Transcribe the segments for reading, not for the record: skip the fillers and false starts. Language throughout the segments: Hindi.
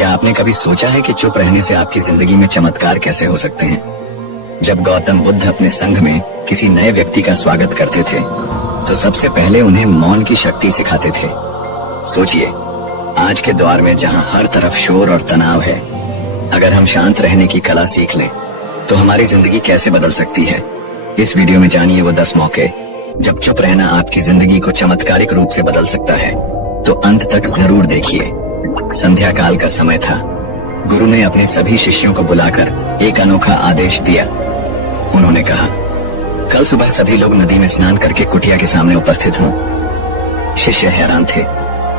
क्या आपने कभी सोचा है कि चुप रहने से आपकी जिंदगी में चमत्कार कैसे हो सकते हैं? जब गौतम बुद्ध अपने संघ में किसी नए व्यक्ति का स्वागत करते थे तो सबसे पहले उन्हें मौन की शक्ति सिखाते थे। सोचिए, आज के दौर में जहां हर तरफ शोर और तनाव है, अगर हम शांत रहने की कला सीख लें तो हमारी जिंदगी कैसे बदल सकती है। इस वीडियो में जानिए वो 10 मौके जब चुप रहना आपकी जिंदगी को चमत्कारिक रूप से बदल सकता है। तो अंत तक जरूर देखिए। संध्या काल का समय था। गुरु ने अपने सभी शिष्यों को बुलाकर एक अनोखा आदेश दिया। उन्होंने कहा, कल सुबह सभी लोग नदी में स्नान करके कुटिया के सामने उपस्थित हों। शिष्य हैरान थे,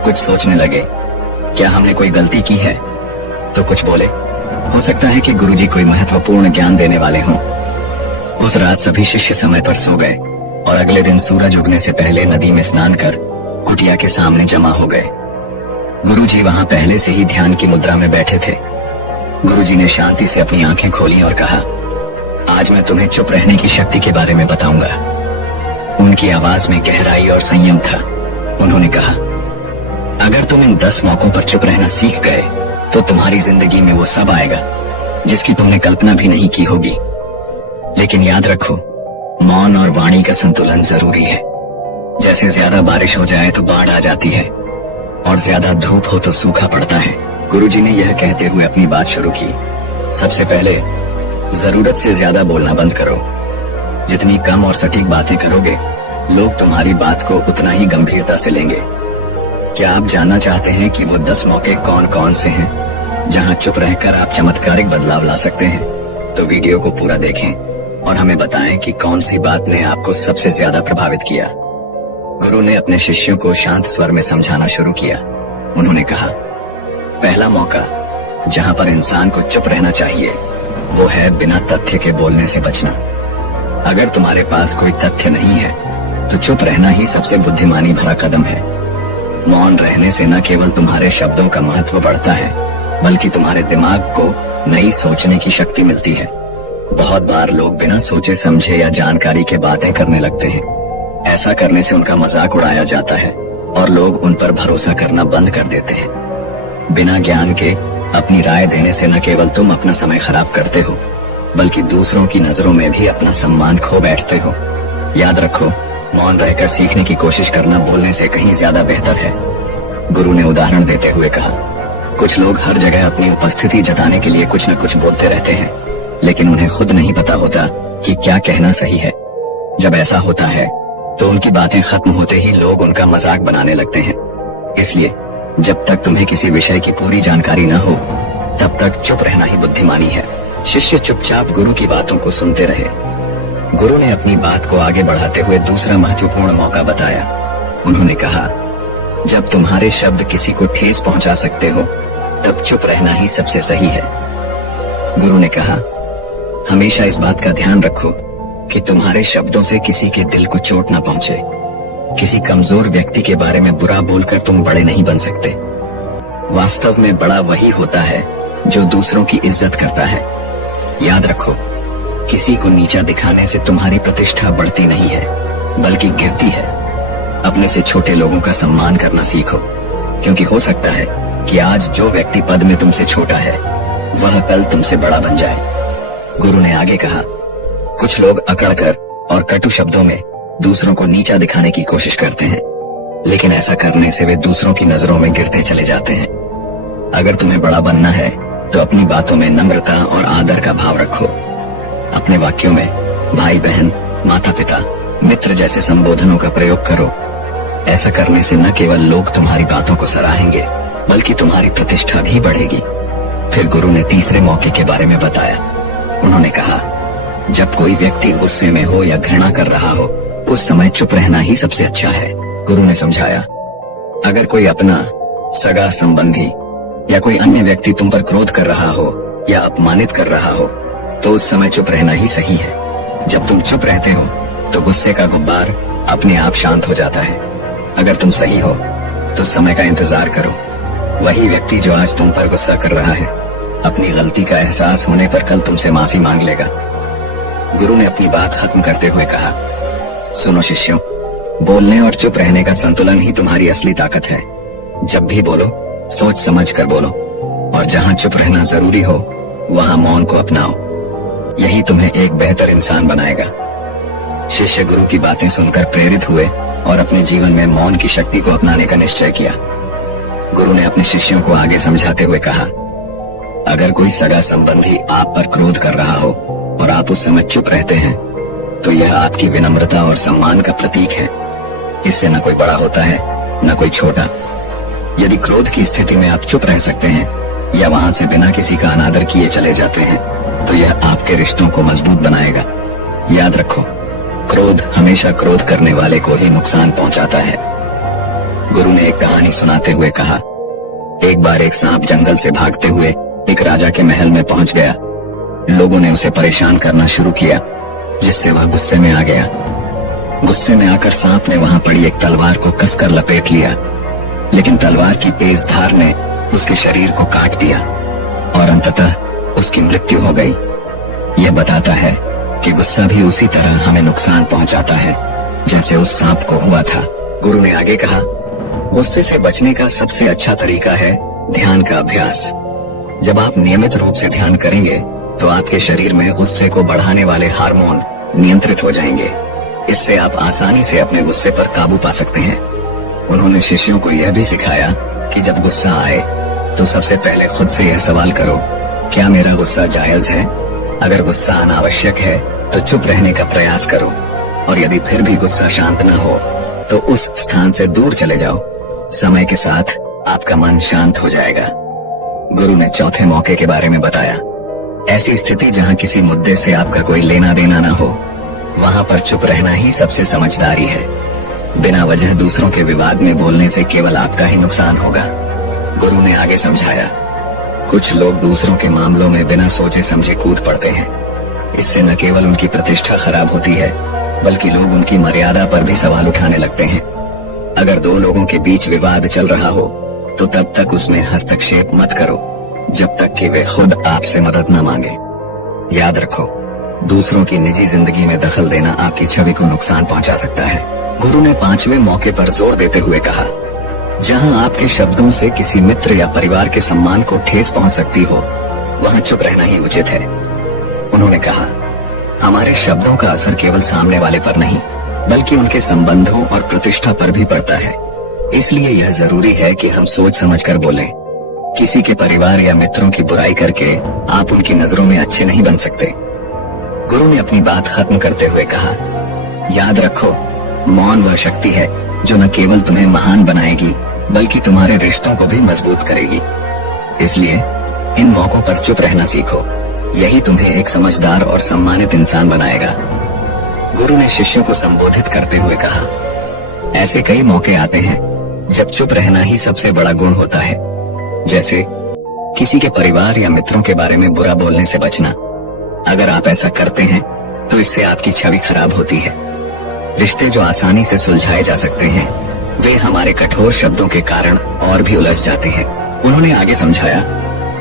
कुछ सोचने लगे, क्या हमने कोई गलती की है? तो कुछ बोले, हो सकता है कि गुरुजी कोई महत्वपूर्ण ज्ञान देने वाले हों। उस रात सभी शिष्य समय पर सो गए और अगले दिन सूरज उगने से पहले नदी में स्नान कर कुटिया के सामने जमा हो गए। गुरुजी वहां पहले से ही ध्यान की मुद्रा में बैठे थे। गुरुजी ने शांति से अपनी आंखें खोली और कहा, आज मैं तुम्हें चुप रहने की शक्ति के बारे में बताऊंगा। उनकी आवाज में गहराई और संयम था। उन्होंने कहा, अगर तुम इन 10 मौकों पर चुप रहना सीख गए तो तुम्हारी जिंदगी में वो सब आएगा जिसकी तुमने कल्पना भी नहीं की होगी। लेकिन याद रखो, मौन और वाणी का संतुलन जरूरी है। जैसे ज्यादा बारिश हो जाए तो बाढ़ आ जाती है और ज्यादा धूप हो तो सूखा पड़ता है। गुरुजी ने यह कहते हुए अपनी बात शुरू की। सबसे पहले जरूरत से ज्यादा बोलना बंद करो। जितनी कम और सटीक बातें करोगे, लोग तुम्हारी बात को उतना ही गंभीरता से लेंगे। क्या आप जानना चाहते हैं कि वो 10 मौके कौन कौन से हैं जहां चुप रहकर आप चमत्कारिक बदलाव ला सकते हैं? तो वीडियो को पूरा देखें और हमें बताएं कि कौन सी बात ने आपको सबसे ज्यादा प्रभावित किया। गुरु ने अपने शिष्यों को शांत स्वर में समझाना शुरू किया। उन्होंने कहा, पहला मौका जहां पर इंसान को चुप रहना चाहिए वो है बिना तथ्य के बोलने से बचना। अगर तुम्हारे पास कोई तथ्य नहीं है तो चुप रहना ही सबसे बुद्धिमानी भरा कदम है। मौन रहने से न केवल तुम्हारे शब्दों का महत्व बढ़ता है बल्कि तुम्हारे दिमाग को नई सोचने की शक्ति मिलती है। बहुत बार लोग बिना सोचे समझे या जानकारी के बातें करने लगते हैं। ऐसा करने से उनका मजाक उड़ाया जाता है और लोग उन पर भरोसा करना बंद कर देते हैं। बिना ज्ञान के अपनी राय देने से न केवल तुम अपना समय खराब करते हो बल्कि दूसरों की नजरों में भी अपना सम्मान खो बैठते हो। याद रखो, मौन रहकर सीखने की कोशिश करना बोलने से कहीं ज्यादा बेहतर है। गुरु ने उदाहरण देते हुए कहा, कुछ लोग हर जगह अपनी उपस्थिति जताने के लिए कुछ न कुछ बोलते रहते हैं, लेकिन उन्हें खुद नहीं पता होता कि क्या कहना सही है। जब ऐसा होता है तो उनकी बातें खत्म होते ही लोग उनका मजाक बनाने लगते हैं। इसलिए जब तक तुम्हें किसी विषय की पूरी जानकारी न हो तब तक चुप रहना ही बुद्धिमानी है। शिष्य चुपचाप गुरु की बातों को सुनते रहे। गुरु ने अपनी बात को आगे बढ़ाते हुए दूसरा महत्वपूर्ण मौका बताया। उन्होंने कहा, जब तुम्हारे शब्द किसी को ठेस पहुंचा सकते हो तब चुप रहना ही सबसे सही है। गुरु ने कहा, हमेशा इस बात का ध्यान रखो कि तुम्हारे शब्दों से किसी के दिल को चोट ना पहुंचे। किसी कमजोर व्यक्ति के बारे में बुरा बोलकर तुम बड़े नहीं बन सकते। वास्तव में बड़ा वही होता है जो दूसरों की इज्जत करता है। याद रखो, किसी को नीचा दिखाने से तुम्हारी प्रतिष्ठा बढ़ती नहीं है बल्कि गिरती है। अपने से छोटे लोगों का सम्मान करना सीखो, क्योंकि हो सकता है कि आज जो व्यक्ति पद में तुमसे छोटा है वह कल तुमसे बड़ा बन जाए। गुरु ने आगे कहा, कुछ लोग अकड़कर और कटु शब्दों में दूसरों को नीचा दिखाने की कोशिश करते हैं, लेकिन ऐसा करने से वे दूसरों की नजरों में गिरते चले जाते हैं। अगर तुम्हें बड़ा बनना है तो अपनी बातों में नम्रता और आदर का भाव रखो। अपने वाक्यों में भाई बहन, माता पिता, मित्र जैसे संबोधनों का प्रयोग करो। ऐसा करने से न केवल लोग तुम्हारी बातों को सराहेंगे बल्कि तुम्हारी प्रतिष्ठा भी बढ़ेगी। फिर गुरु ने तीसरे मौके के बारे में बताया। उन्होंने कहा, जब कोई व्यक्ति गुस्से में हो या घृणा कर रहा हो उस समय चुप रहना ही सबसे अच्छा है। गुरु ने समझाया, अगर कोई अपना सगा संबंधी या कोई अन्य व्यक्ति तुम पर क्रोध कर रहा हो या अपमानित कर रहा हो तो उस समय चुप रहना ही सही है। जब तुम चुप रहते हो तो गुस्से का गुब्बार अपने आप शांत हो जाता है। अगर तुम सही हो तो समय का इंतजार करो। वही व्यक्ति जो आज तुम पर गुस्सा कर रहा है अपनी गलती का एहसास होने पर कल तुमसे माफी मांग लेगा। गुरु ने अपनी बात खत्म करते हुए कहा, सुनो शिष्यों, बोलने और चुप रहने का संतुलन ही तुम्हारी असली ताकत है। जब भी बोलो सोच समझ कर बोलो। और जहाँ चुप रहना जरूरी हो वहाँ मौन को अपनाओ। यही तुम्हें एक बेहतर इंसान बनाएगा। शिष्य गुरु की बातें सुनकर प्रेरित हुए और अपने जीवन में मौन की शक्ति को अपनाने का निश्चय किया। गुरु ने अपने शिष्यों को आगे समझाते हुए कहा, अगर कोई सगा संबंधी आप पर क्रोध कर रहा हो और आप उस समय चुप रहते हैं तो यह आपकी विनम्रता और सम्मान का प्रतीक है। इससे न कोई बड़ा होता है न कोई छोटा। यदि क्रोध की स्थिति में आप चुप रह सकते हैं या वहां से बिना किसी का अनादर किए चले जाते हैं तो यह आपके रिश्तों को मजबूत बनाएगा। याद रखो, क्रोध हमेशा क्रोध करने वाले को ही नुकसान पहुंचाता है। गुरु ने एक कहानी सुनाते हुए कहा, एक बार एक सांप जंगल से भागते हुए एक राजा के महल में पहुंच गया। लोगों ने उसे परेशान करना शुरू किया, जिससे वह गुस्से में आ गया। गुस्से में आकर सांप ने वहां पड़ी एक तलवार को कसकर लपेट लिया, लेकिन तलवार की तेज धार ने उसके शरीर को काट दिया और अंततः उसकी मृत्यु हो गई। यह बताता है कि गुस्सा भी उसी तरह हमें नुकसान पहुंचाता है जैसे उस सांप को हुआ था। गुरु ने आगे कहा, गुस्से से बचने का सबसे अच्छा तरीका है ध्यान का अभ्यास। जब आप नियमित रूप से ध्यान करेंगे तो आपके शरीर में गुस्से को बढ़ाने वाले हार्मोन नियंत्रित हो जाएंगे। इससे आप आसानी से अपने गुस्से पर काबू पा सकते हैं। उन्होंने शिष्यों को यह भी सिखाया कि जब गुस्सा आए तो सबसे पहले खुद से यह सवाल करो, क्या मेरा गुस्सा जायज है? अगर गुस्सा अनावश्यक है तो चुप रहने का प्रयास करो, और यदि फिर भी गुस्सा शांत न हो तो उस स्थान से दूर चले जाओ। समय के साथ आपका मन शांत हो जाएगा। गुरु ने चौथे मौके के बारे में बताया, ऐसी स्थिति जहां किसी मुद्दे से आपका कोई लेना देना न हो, वहां पर चुप रहना ही सबसे समझदारी है। बिना वजह दूसरों के विवाद में बोलने से केवल आपका ही नुकसान होगा। गुरु ने आगे समझाया, कुछ लोग दूसरों के मामलों में बिना सोचे समझे कूद पड़ते हैं। इससे न केवल उनकी प्रतिष्ठा खराब होती है बल्कि लोग उनकी मर्यादा पर भी सवाल उठाने लगते हैं। अगर दो लोगों के बीच विवाद चल रहा हो तो तब तक उसमें हस्तक्षेप मत करो जब तक कि वे खुद आपसे मदद न मांगे। याद रखो, दूसरों की निजी जिंदगी में दखल देना आपकी छवि को नुकसान पहुंचा सकता है। गुरु ने पांचवें मौके पर जोर देते हुए कहा, जहां आपके शब्दों से किसी मित्र या परिवार के सम्मान को ठेस पहुंच सकती हो वहां चुप रहना ही उचित है। उन्होंने कहा, हमारे शब्दों का असर केवल सामने वाले पर नहीं बल्कि उनके संबंधों और प्रतिष्ठा पर भी पड़ता है। इसलिए यह जरूरी है कि हम सोच समझकर बोलें। किसी के परिवार या मित्रों की बुराई करके आप उनकी नजरों में अच्छे नहीं बन सकते। गुरु ने अपनी बात खत्म करते हुए कहा, याद रखो, मौन वह शक्ति है जो न केवल तुम्हें महान बनाएगी बल्कि तुम्हारे रिश्तों को भी मजबूत करेगी। इसलिए इन मौकों पर चुप रहना सीखो। यही तुम्हें एक समझदार और सम्मानित इंसान बनाएगा। गुरु ने शिष्यों को संबोधित करते हुए कहा, ऐसे कई मौके आते हैं जब चुप रहना ही सबसे बड़ा गुण होता है। जैसे किसी के परिवार या मित्रों के बारे में बुरा बोलने से बचना। अगर आप ऐसा करते हैं तो इससे आपकी छवि खराब होती है। रिश्ते जो आसानी से सुलझाए जा सकते हैं वे हमारे कठोर शब्दों के कारण और भी उलझ जाते हैं। उन्होंने आगे समझाया,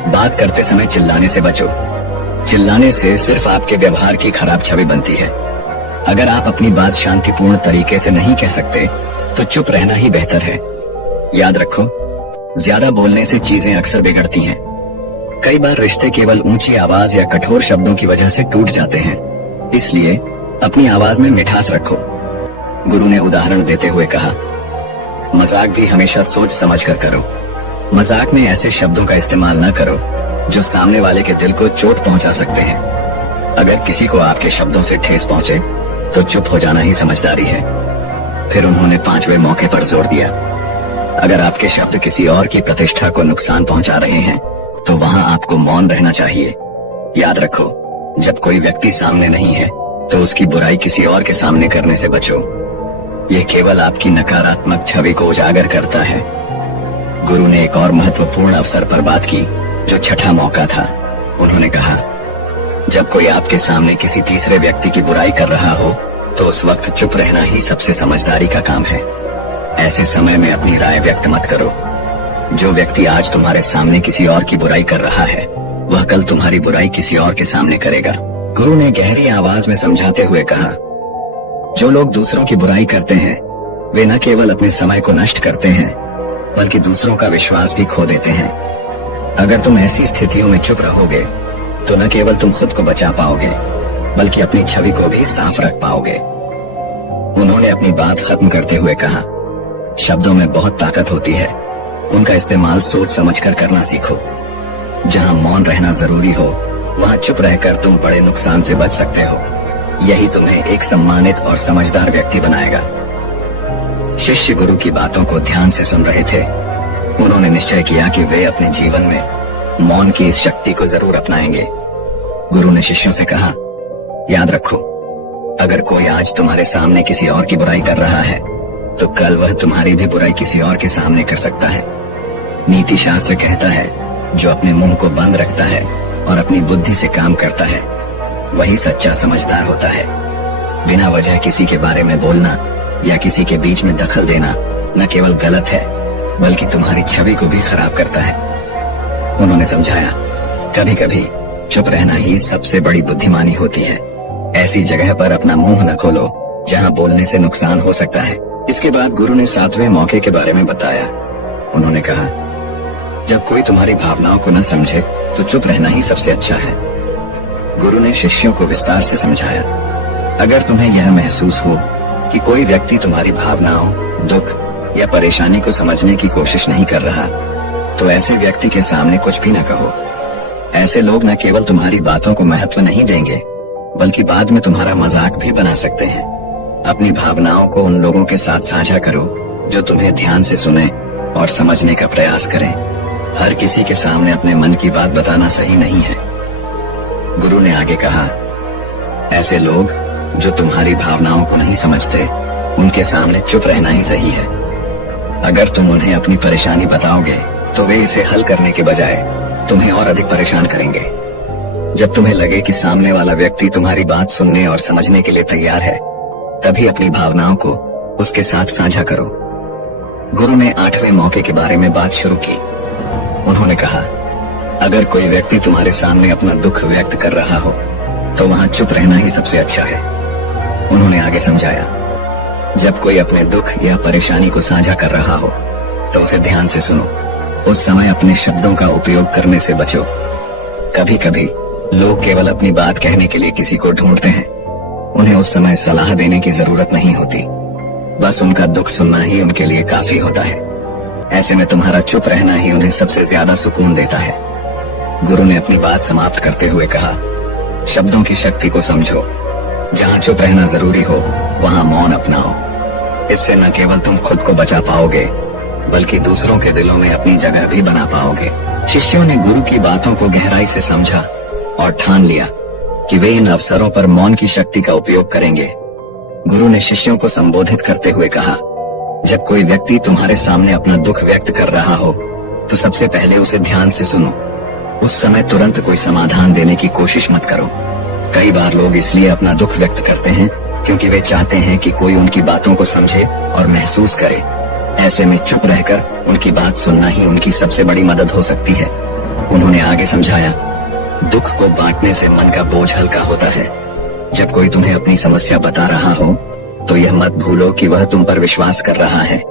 बात करते समय चिल्लाने से बचो। चिल्लाने से सिर्फ आपके व्यवहार की खराब छवि बनती है। अगर आप अपनी बात शांतिपूर्ण तरीके से नहीं कह सकते तो चुप रहना ही बेहतर है। याद रखो, ज्यादा बोलने से चीजें अक्सर बिगड़ती हैं। कई बार रिश्ते केवल ऊंची आवाज या कठोर शब्दों की वजह से टूट जाते हैं। इसलिए अपनी आवाज में मिठास रखो। गुरु ने उदाहरण देते हुए कहा, मजाक भी हमेशा सोच समझ कर करो। मजाक में ऐसे शब्दों का इस्तेमाल न करो जो सामने वाले के दिल को चोट पहुंचा सकते हैं। अगर किसी को आपके शब्दों से ठेस पहुंचे तो चुप हो जाना ही समझदारी है। फिर उन्होंने पांचवें मौके पर जोर दिया, अगर आपके शब्द किसी और की प्रतिष्ठा को नुकसान पहुंचा रहे हैं तो वहां आपको मौन रहना चाहिए। याद रखो, जब कोई व्यक्ति सामने नहीं है तो उसकी बुराई किसी और के सामने करने से बचो। यह केवल आपकी नकारात्मक छवि को उजागर करता है। गुरु ने एक और महत्वपूर्ण अवसर पर बात की जो छठा मौका था। उन्होंने कहा, जब कोई आपके सामने किसी तीसरे व्यक्ति की बुराई कर रहा हो तो उस वक्त चुप रहना ही सबसे समझदारी का काम है। ऐसे समय में अपनी राय व्यक्त मत करो। जो व्यक्ति आज तुम्हारे सामने किसी और की बुराई कर रहा है वह कल तुम्हारी बुराई किसी और के सामने करेगा। गुरु ने गहरी आवाज में समझाते हुए कहा, जो लोग दूसरों की बुराई करते हैं वे न केवल अपने समय को नष्ट करते हैं बल्कि दूसरों का विश्वास भी खो देते हैं। अगर तुम ऐसी स्थितियों में चुप रहोगे तो न केवल तुम खुद को बचा पाओगे बल्कि अपनी छवि को भी साफ रख पाओगे। उन्होंने अपनी बात खत्म करते हुए कहा, शब्दों में बहुत ताकत होती है, उनका इस्तेमाल सोच समझकर करना सीखो। जहां मौन रहना जरूरी हो वहां चुप रहकर तुम बड़े नुकसान से बच सकते हो। यही तुम्हें एक सम्मानित और समझदार व्यक्ति बनाएगा। शिष्य गुरु की बातों को ध्यान से सुन रहे थे। उन्होंने निश्चय किया कि वे अपने जीवन में मौन की इस शक्ति को जरूर अपनाएंगे। गुरु ने शिष्यों से कहा, याद रखो, अगर कोई आज तुम्हारे सामने किसी और की बुराई कर रहा है तो कल वह तुम्हारी भी बुराई किसी और के सामने कर सकता है। नीति शास्त्र कहता है, जो अपने मुंह को बंद रखता है और अपनी बुद्धि से काम करता है वही सच्चा समझदार होता है। बिना वजह किसी के बारे में बोलना या किसी के बीच में दखल देना न केवल गलत है बल्कि तुम्हारी छवि को भी खराब करता है। उन्होंने समझाया, कभी कभी चुप रहना ही सबसे बड़ी बुद्धिमानी होती है। ऐसी जगह पर अपना मुंह न खोलो जहां बोलने से नुकसान हो सकता है। इसके बाद गुरु ने 7वें मौके के बारे में बताया। उन्होंने कहा, जब कोई तुम्हारी भावनाओं को न समझे तो चुप रहना ही सबसे अच्छा है। गुरु ने शिष्यों को विस्तार से समझाया, अगर तुम्हें यह महसूस हो कि कोई व्यक्ति तुम्हारी भावनाओं, दुख या परेशानी को समझने की कोशिश नहीं कर रहा तो ऐसे व्यक्ति के सामने कुछ भी न कहो। ऐसे लोग न केवल तुम्हारी बातों को महत्व नहीं देंगे बल्कि बाद में तुम्हारा मजाक भी बना सकते हैं। अपनी भावनाओं को उन लोगों के साथ साझा करो जो तुम्हें ध्यान से सुने और समझने का प्रयास करें। हर किसी के सामने अपने मन की बात बताना सही नहीं है। गुरु ने आगे कहा, ऐसे लोग जो तुम्हारी भावनाओं को नहीं समझते उनके सामने चुप रहना ही सही है। अगर तुम उन्हें अपनी परेशानी बताओगे तो वे इसे हल करने के बजाय तुम्हें और अधिक परेशान करेंगे। जब तुम्हें लगे कि सामने वाला व्यक्ति तुम्हारी बात सुनने और समझने के लिए तैयार है तभी अपनी भावनाओं को उसके साथ साझा करो। गुरु ने 8वें मौके के बारे में बात शुरू की। उन्होंने कहा, अगर कोई व्यक्ति तुम्हारे सामने अपना दुख व्यक्त कर रहा हो तो वहां चुप रहना ही सबसे अच्छा है। उन्होंने आगे समझाया, जब कोई अपने दुख या परेशानी को साझा कर रहा हो तो उसे ध्यान से सुनो। उस समय अपने शब्दों का उपयोग करने से बचो। कभी कभी लोग केवल अपनी बात कहने के लिए किसी को ढूंढते हैं। उन्हें उस समय सलाह देने की जरूरत नहीं होती, बस उनका दुख सुनना ही उनके लिए काफी होता है। ऐसे में तुम्हारा चुप रहना ही उन्हें सबसे ज्यादा सुकून देता है। गुरु ने अपनी बात समाप्त करते हुए कहा, शब्दों की शक्ति को समझो। जहां चुप रहना जरूरी हो वहां मौन अपनाओ। इससे न केवल तुम खुद को बचा पाओगे बल्कि दूसरों के दिलों में अपनी जगह भी बना पाओगे। शिष्यों ने गुरु की बातों को गहराई से समझा और ठान लिया कि वे इन अवसरों पर मौन की शक्ति का उपयोग करेंगे। गुरु ने शिष्यों को संबोधित करते हुए कहा, जब कोई व्यक्ति तुम्हारे सामने अपना दुख व्यक्त कर रहा हो तो सबसे पहले उसे ध्यान से सुनो। उस समय तुरंत कोई समाधान देने की कोशिश मत करो। कई बार लोग इसलिए अपना दुख व्यक्त करते हैं क्योंकि वे चाहते हैं कि कोई उनकी बातों को समझे और महसूस करे। ऐसे में चुप रहकर उनकी बात सुनना ही उनकी सबसे बड़ी मदद हो सकती है। उन्होंने आगे समझाया, दुख को बांटने से मन का बोझ हल्का होता है। जब कोई तुम्हें अपनी समस्या बता रहा हो तो यह मत भूलो कि वह तुम पर विश्वास कर रहा है,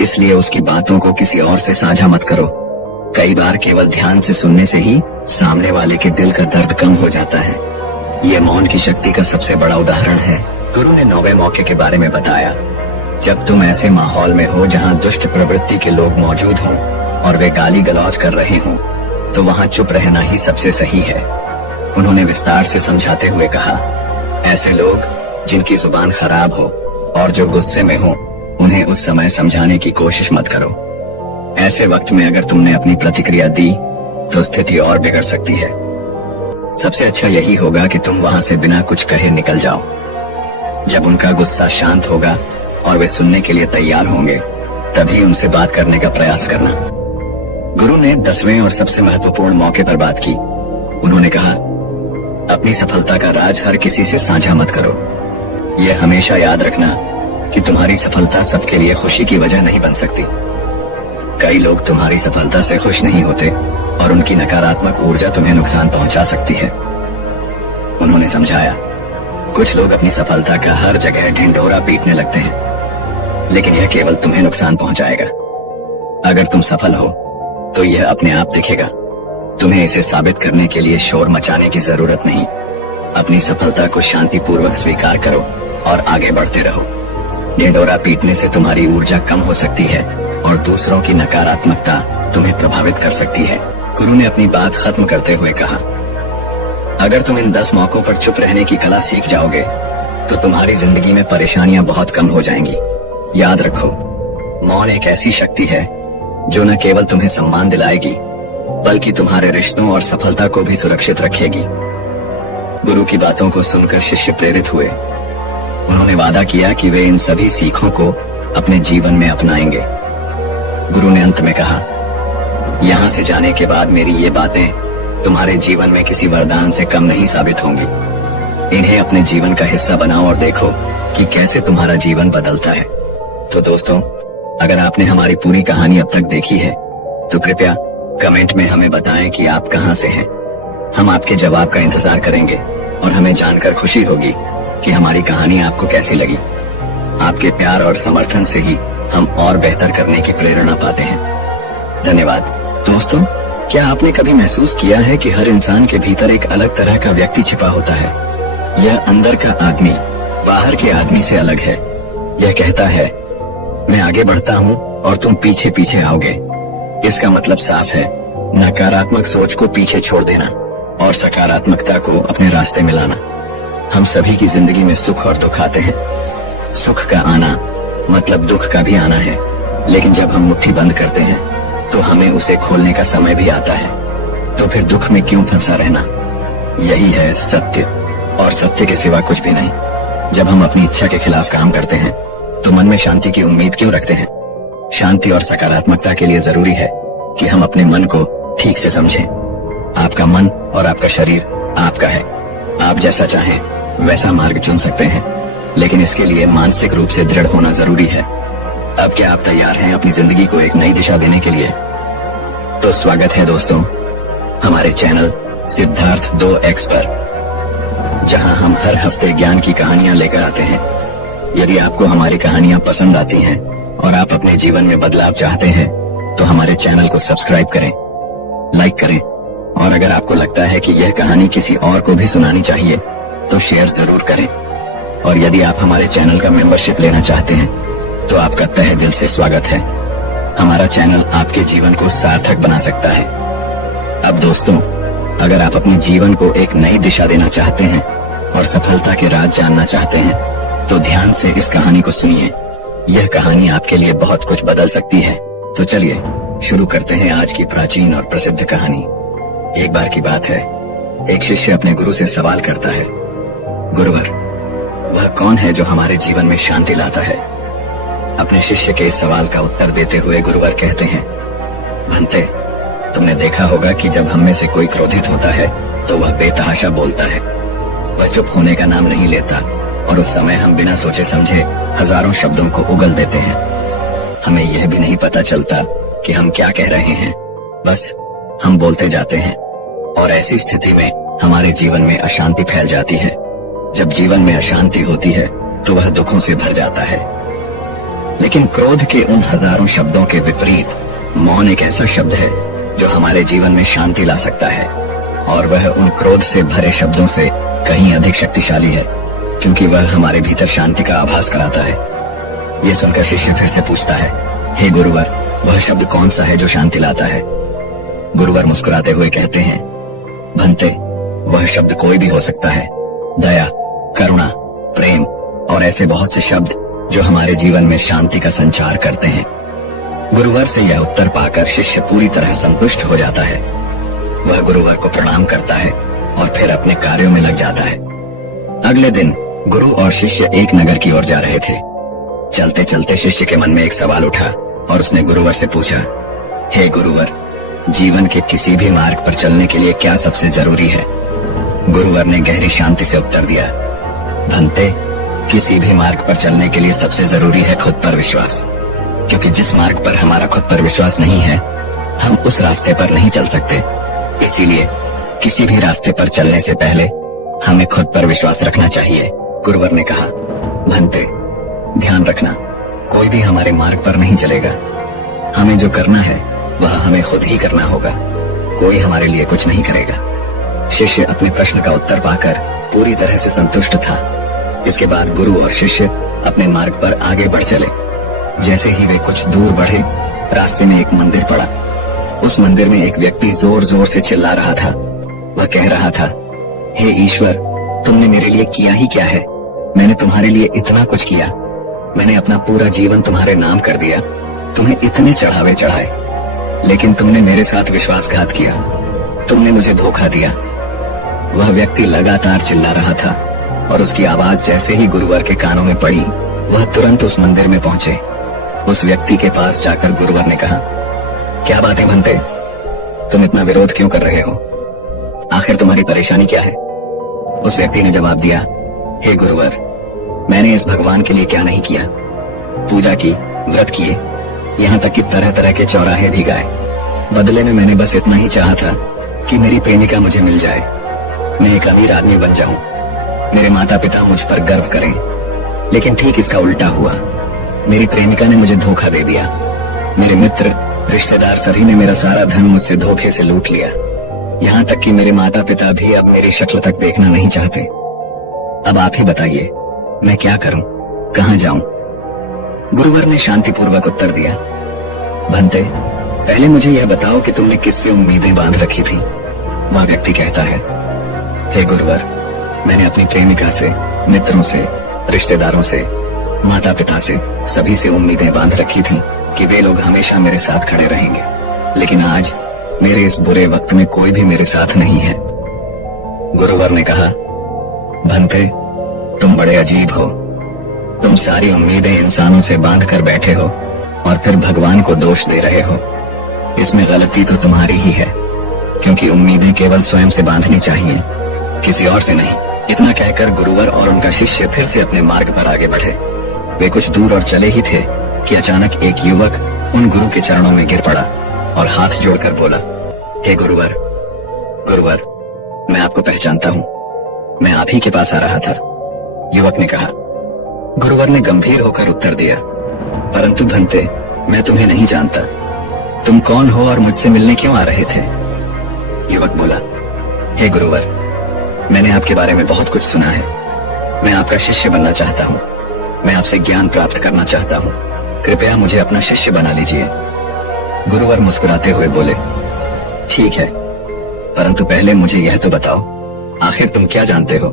इसलिए उसकी बातों को किसी और से साझा मत करो। कई बार केवल ध्यान से सुनने से ही सामने वाले के दिल का दर्द कम हो जाता है। ये मौन की शक्ति का सबसे बड़ा उदाहरण है। गुरु ने 9वें मौके के बारे में बताया, जब तुम ऐसे माहौल में हो जहां दुष्ट प्रवृत्ति के लोग मौजूद हों और वे गाली गलौज कर रहे हों तो वहां चुप रहना ही सबसे सही है। उन्होंने विस्तार से समझाते हुए कहा, ऐसे लोग जिनकी जुबान खराब हो और जो गुस्से में हो उन्हें उस समय समझाने की कोशिश मत करो। ऐसे वक्त में अगर तुमने अपनी प्रतिक्रिया दी तो स्थिति और बिगड़ सकती है। सबसे अच्छा यही होगा कि तुम वहां से बिना कुछ कहे निकल जाओ। जब उनका गुस्सा शांत होगा और वे सुनने के लिए तैयार होंगे तभी उनसे बात करने का प्रयास करना। गुरु ने 10वें और सबसे महत्वपूर्ण मौके पर बात की। उन्होंने कहा, अपनी सफलता का राज हर किसी से साझा मत करो। यह हमेशा याद रखना कि तुम्हारी सफलता सबके लिए खुशी की वजह नहीं बन सकती। कई लोग तुम्हारी सफलता से खुश नहीं होते और उनकी नकारात्मक ऊर्जा तुम्हें नुकसान पहुंचा सकती है। उन्होंने समझाया, कुछ लोग अपनी सफलता का हर जगह ढिंढोरा पीटने लगते हैं, लेकिन यह केवल तुम्हें नुकसान पहुंचाएगा। अगर तुम सफल हो तो यह अपने आप दिखेगा। तुम्हें इसे साबित करने के लिए शोर मचाने की जरूरत नहीं। अपनी सफलता को शांतिपूर्वक स्वीकार करो और आगे बढ़ते रहो। ढिंढोरा पीटने से तुम्हारी ऊर्जा कम हो सकती है और दूसरों की नकारात्मकता तुम्हें प्रभावित कर सकती है। गुरु ने अपनी बात खत्म करते हुए कहा, अगर तुम इन 10 मौकों पर चुप रहने की कला सीख जाओगे तो तुम्हारी जिंदगी में परेशानियां बहुत कम हो जाएंगी। याद रखो, मौन एक ऐसी शक्ति है जो न केवल तुम्हें सम्मान दिलाएगी बल्कि तुम्हारे रिश्तों और सफलता को भी सुरक्षित रखेगी। गुरु की बातों को सुनकर शिष्य प्रेरित हुए। उन्होंने वादा किया कि वे इन सभी सीखों को अपने जीवन में अपनाएंगे। गुरु ने अंत में कहा, यहाँ से जाने के बाद मेरी ये बातें तुम्हारे जीवन में किसी वरदान से कम नहीं साबित होंगी। इन्हें अपने जीवन का हिस्सा बनाओ और देखो कि कैसे तुम्हारा जीवन बदलता है। तो दोस्तों, अगर आपने हमारी पूरी कहानी अब तक देखी है तो कृपया कमेंट में हमें बताएं कि आप कहां से हैं। हम आपके जवाब का इंतजार करेंगे और हमें जानकर खुशी होगी कि हमारी कहानी आपको कैसी लगी। आपके प्यार और समर्थन से ही हम और बेहतर करने की प्रेरणा पाते हैं। धन्यवाद। दोस्तों, क्या आपने कभी महसूस किया है कि हर इंसान के भीतर एक अलग तरह का व्यक्ति छिपा होता है? यह अंदर का आदमी बाहर के आदमी से अलग है। यह कहता है, मैं आगे बढ़ता हूँ और तुम पीछे पीछे आओगे। इसका मतलब साफ है, नकारात्मक सोच को पीछे छोड़ देना और सकारात्मकता को अपने रास्ते में लाना। हम सभी की जिंदगी में सुख और दुख आते हैं। सुख का आना मतलब दुख का भी आना है, लेकिन जब हम मुट्ठी बंद करते हैं तो हमें उसे खोलने का समय भी आता है। तो फिर दुख में क्यों फंसा रहना? यही है सत्य, और सत्य के सिवा कुछ भी नहीं। जब हम अपनी इच्छा के खिलाफ काम करते हैं तो मन में शांति की उम्मीद क्यों रखते हैं? शांति और सकारात्मकता के लिए जरूरी है कि हम अपने मन को ठीक से समझें। आपका मन और आपका शरीर आपका है। आप जैसा चाहें वैसा मार्ग चुन सकते हैं, लेकिन इसके लिए मानसिक रूप से दृढ़ होना जरूरी है। अब क्या आप तैयार हैं अपनी जिंदगी को एक नई दिशा देने के लिए? तो स्वागत है दोस्तों हमारे चैनल सिद्धार्थ 2x पर, जहां हम हर हफ्ते ज्ञान की कहानियां लेकर आते हैं। यदि आपको हमारी कहानियां पसंद आती हैं और आप अपने जीवन में बदलाव चाहते हैं तो हमारे चैनल को सब्सक्राइब करें, लाइक करें, और अगर आपको लगता है कि यह कहानी किसी और को भी सुनानी चाहिए तो शेयर जरूर करें। और यदि आप हमारे चैनल का मेंबरशिप लेना चाहते हैं तो आपका तहे दिल से स्वागत है। हमारा चैनल आपके जीवन को सार्थक बना सकता है। अब दोस्तों, अगर आप अपने जीवन को एक नई दिशा देना चाहते हैं और सफलता के राज जानना चाहते हैं तो ध्यान से इस कहानी को सुनिए। यह कहानी आपके लिए बहुत कुछ बदल सकती है। तो चलिए शुरू करते हैं आज की प्राचीन और प्रसिद्ध कहानी। एक बार की बात है, एक शिष्य अपने गुरु से सवाल करता है, गुरुवर, वह कौन है जो हमारे जीवन में शांति लाता है? अपने शिष्य के इस सवाल का उत्तर देते हुए गुरुवर कहते हैं, भंते, तुमने देखा होगा कि जब हम में से कोई क्रोधित होता है तो वह बेतहाशा बोलता है। वह चुप होने का नाम नहीं लेता और उस समय हम बिना सोचे समझे हजारों शब्दों को उगल देते हैं। हमें यह भी नहीं पता चलता कि हम क्या कह रहे हैं, बस हम बोलते जाते हैं और ऐसी स्थिति में हमारे जीवन में अशांति फैल जाती है। जब जीवन में अशांति होती है तो वह दुखों से भर जाता है। लेकिन क्रोध के उन हजारों शब्दों के विपरीत मौन एक ऐसा शब्द है जो हमारे जीवन में शांति ला सकता है, और वह उन क्रोध से भरे शब्दों से कहीं अधिक शक्तिशाली है, क्योंकि वह हमारे भीतर शांति का आभास कराता है। ये सुनकर शिष्य फिर से पूछता है, हे गुरुवर, वह शब्द कौन सा है जो शांति लाता है? गुरुवर मुस्कुराते हुए कहते हैं, भंते, वह शब्द कोई भी हो सकता है। दया, करुणा, प्रेम और ऐसे बहुत से शब्द जो हमारे जीवन में शांति का संचार करते हैं। गुरुवर से यह उत्तर पाकर शिष्य पूरी तरह संतुष्ट हो जाता है। वह गुरुवर को प्रणाम करता है और फिर अपने कार्यों में लग जाता है। अगले दिन गुरु और शिष्य एक नगर की ओर जा रहे थे। चलते चलते शिष्य के मन में एक सवाल उठा और उसने गुरुवर से पूछा, हे गुरुवर, जीवन के किसी भी मार्ग पर चलने के लिए क्या सबसे जरूरी है? गुरुवर ने गहरी शांति से उत्तर दिया, भंते, किसी भी मार्ग पर चलने के लिए सबसे जरूरी है खुद पर विश्वास। क्योंकि जिस मार्ग पर हमारा खुद पर विश्वास नहीं है, हम उस रास्ते पर नहीं चल सकते। इसीलिए किसी भी रास्ते पर चलने से पहले हमें खुद पर विश्वास रखना चाहिए। गुरुवर ने कहा, भंते, ध्यान रखना, कोई भी हमारे मार्ग पर नहीं चलेगा। हमें जो करना है वह हमें खुद ही करना होगा। कोई हमारे लिए कुछ नहीं करेगा। शिष्य अपने प्रश्न का उत्तर पाकर पूरी तरह से संतुष्ट था। इसके बाद गुरु और शिष्य अपने मार्ग पर आगे बढ़ चले। जैसे ही वे कुछ दूर बढ़े, रास्ते में एक मंदिर पड़ा। उस मंदिर में एक व्यक्ति जोर जोर से चिल्ला रहा था। वह कह रहा था, हे ईश्वर, तुमने मेरे लिए किया ही क्या है? मैंने तुम्हारे लिए इतना कुछ किया। मैंने अपना पूरा जीवन तुम्हारे नाम कर दिया, तुम्हें इतने चढ़ावे चढ़ाए, लेकिन तुमने मेरे साथ विश्वासघात किया, तुमने मुझे धोखा दिया। वह व्यक्ति लगातार चिल्ला रहा था और उसकी आवाज जैसे ही गुरुवर के कानों में पड़ी, वह तुरंत उस मंदिर में पहुंचे। उस व्यक्ति के पास जाकर गुरुवर ने कहा, क्या बात है भंते, तुम इतना विरोध क्यों कर रहे हो? आखिर तुम्हारी परेशानी क्या है? उस व्यक्ति ने जवाब दिया, हे गुरुवर, मैंने इस भगवान के लिए क्या नहीं किया। पूजा की, व्रत किए, यहाँ तक कि तरह तरह के चौराहे भी गाए। बदले में मैंने बस इतना ही चाहा था कि मेरी प्रेमिका मुझे मिल जाए, मैं एक अमीर आदमी बन जाऊं, मेरे माता पिता मुझ पर गर्व करें। लेकिन ठीक इसका उल्टा हुआ। मेरी प्रेमिका ने मुझे धोखा दे दिया। मेरे मित्र, रिश्तेदार सभी ने मेरा सारा धन मुझसे धोखे से लूट लिया। यहाँ तक कि मेरे माता पिता भी अब मेरी शक्ल तक देखना नहीं चाहते। अब आप ही बताइए, मैं क्या करूं, कहां जाऊं? गुरुवर ने शांतिपूर्वक उत्तर दिया, भंते, पहले मुझे यह बताओ कि तुमने किससे उम्मीदें बांध रखी थी? वह व्यक्ति कहता है, हे गुरुवर, मैंने अपनी प्रेमिका से, मित्रों से, रिश्तेदारों से, माता पिता से, सभी से उम्मीदें बांध रखी थी कि वे लोग हमेशा मेरे साथ खड़े रहेंगे। लेकिन आज मेरे इस बुरे वक्त में कोई भी मेरे साथ नहीं है। गुरुवर ने कहा, भंते, तुम बड़े अजीब हो। तुम सारी उम्मीदें इंसानों से बांध कर बैठे हो और फिर भगवान को दोष दे रहे हो। इसमें गलती तो तुम्हारी ही है, क्योंकि उम्मीदें केवल स्वयं से बांधनी चाहिए, किसी और से नहीं। इतना कहकर गुरुवर और उनका शिष्य फिर से अपने मार्ग पर आगे बढ़े। वे कुछ दूर और चले ही थे कि अचानक एक युवक उन गुरु के चरणों में गिर पड़ा और हाथ जोड़कर बोला, हे गुरुवर, गुरुवर, मैं आपको पहचानता हूँ, मैं आप ही के पास आ रहा था। युवक ने कहा। गुरुवर ने गंभीर होकर उत्तर दिया, परंतु भंते, मैं तुम्हें नहीं जानता। तुम कौन हो और मुझसे मिलने क्यों आ रहे थे? युवक बोला, हे गुरुवर, मैंने आपके बारे में बहुत कुछ सुना है। मैं आपका शिष्य बनना चाहता हूँ। मैं आपसे ज्ञान प्राप्त करना चाहता हूँ। कृपया मुझे अपना शिष्य बना लीजिए। गुरुवर मुस्कुराते हुए बोले, ठीक है, परंतु पहले मुझे यह तो बताओ, आखिर तुम क्या जानते हो?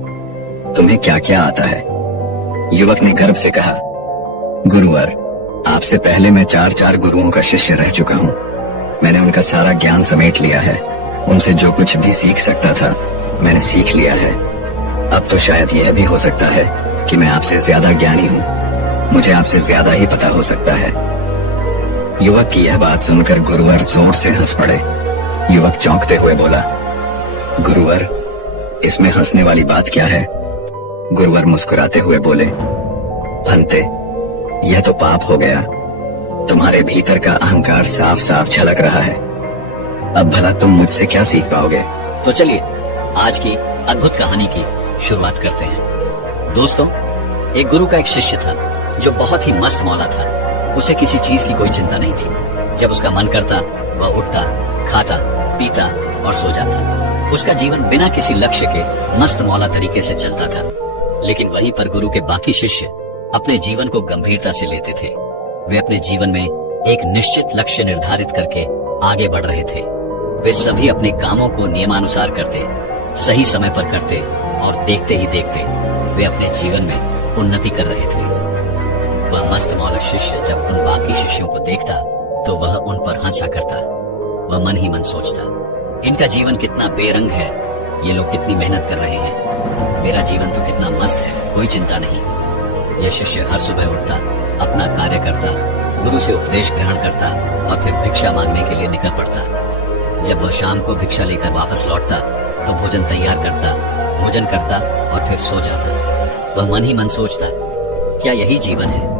तुम्हें क्या क्या आता है? युवक ने गर्व से कहा, गुरुवर, आपसे पहले मैं 4 गुरुओं का शिष्य रह चुका हूँ। मैंने उनका सारा ज्ञान समेट लिया है। उनसे जो कुछ भी सीख सकता था मैंने सीख लिया है। अब तो शायद यह भी हो सकता है कि मैं आपसे ज्यादा ज्ञानी हूँ। मुझे आपसे ज्यादा ही पता हो सकता है। युवक की यह बात सुनकर गुरुवर जोर से हंस पड़े। युवक चौंकते हुए बोला, गुरुवर, इसमें हंसने वाली बात क्या है? गुरुवर मुस्कुराते हुए बोले, भंते, यह तो पाप हो गया। तुम्हारे भीतर का अहंकार साफ साफ झलक रहा है। अब भला तुम मुझसे क्या सीख पाओगे? तो चलिए आज की अद्भुत कहानी की शुरुआत करते हैं। दोस्तों, एक गुरु का एक शिष्य था जो बहुत ही मस्त मौला था। उसे किसी चीज की कोई चिंता नहीं थी। जब उसका मन करता वह उठता, खाता, पीता और सो जाता। उसका जीवन बिना किसी लक्ष्य के मस्त मौला तरीके से चलता था। लेकिन वहीं पर गुरु के बाकी शिष्य अपने जीवन को गंभीरता से लेते थे। वे अपने जीवन में एक निश्चित लक्ष्य निर्धारित करके आगे बढ़ रहे थे। वे सभी अपने कामों को नियमानुसार करते, सही समय पर करते और देखते ही देखते वे अपने जीवन में उन्नति कर रहे थे। वह मस्त मौला शिष्य जब उन बाकी शिष्यों को देखता तो वह उन पर हंसा करता। वह मन ही मन सोचता, इनका जीवन कितना बेरंग है, ये लोग कितनी मेहनत कर रहे हैं, मेरा जीवन तो कितना मस्त है, कोई चिंता नहीं। यह शिष्य हर सुबह उठता, अपना कार्य करता, गुरु से उपदेश ग्रहण करता और फिर भिक्षा मांगने के लिए निकल पड़ता। जब वह शाम को भिक्षा लेकर वापस लौटता तो भोजन तैयार करता, भोजन करता और फिर सो जाता। वह मन ही मन सोचता, क्या यही जीवन है?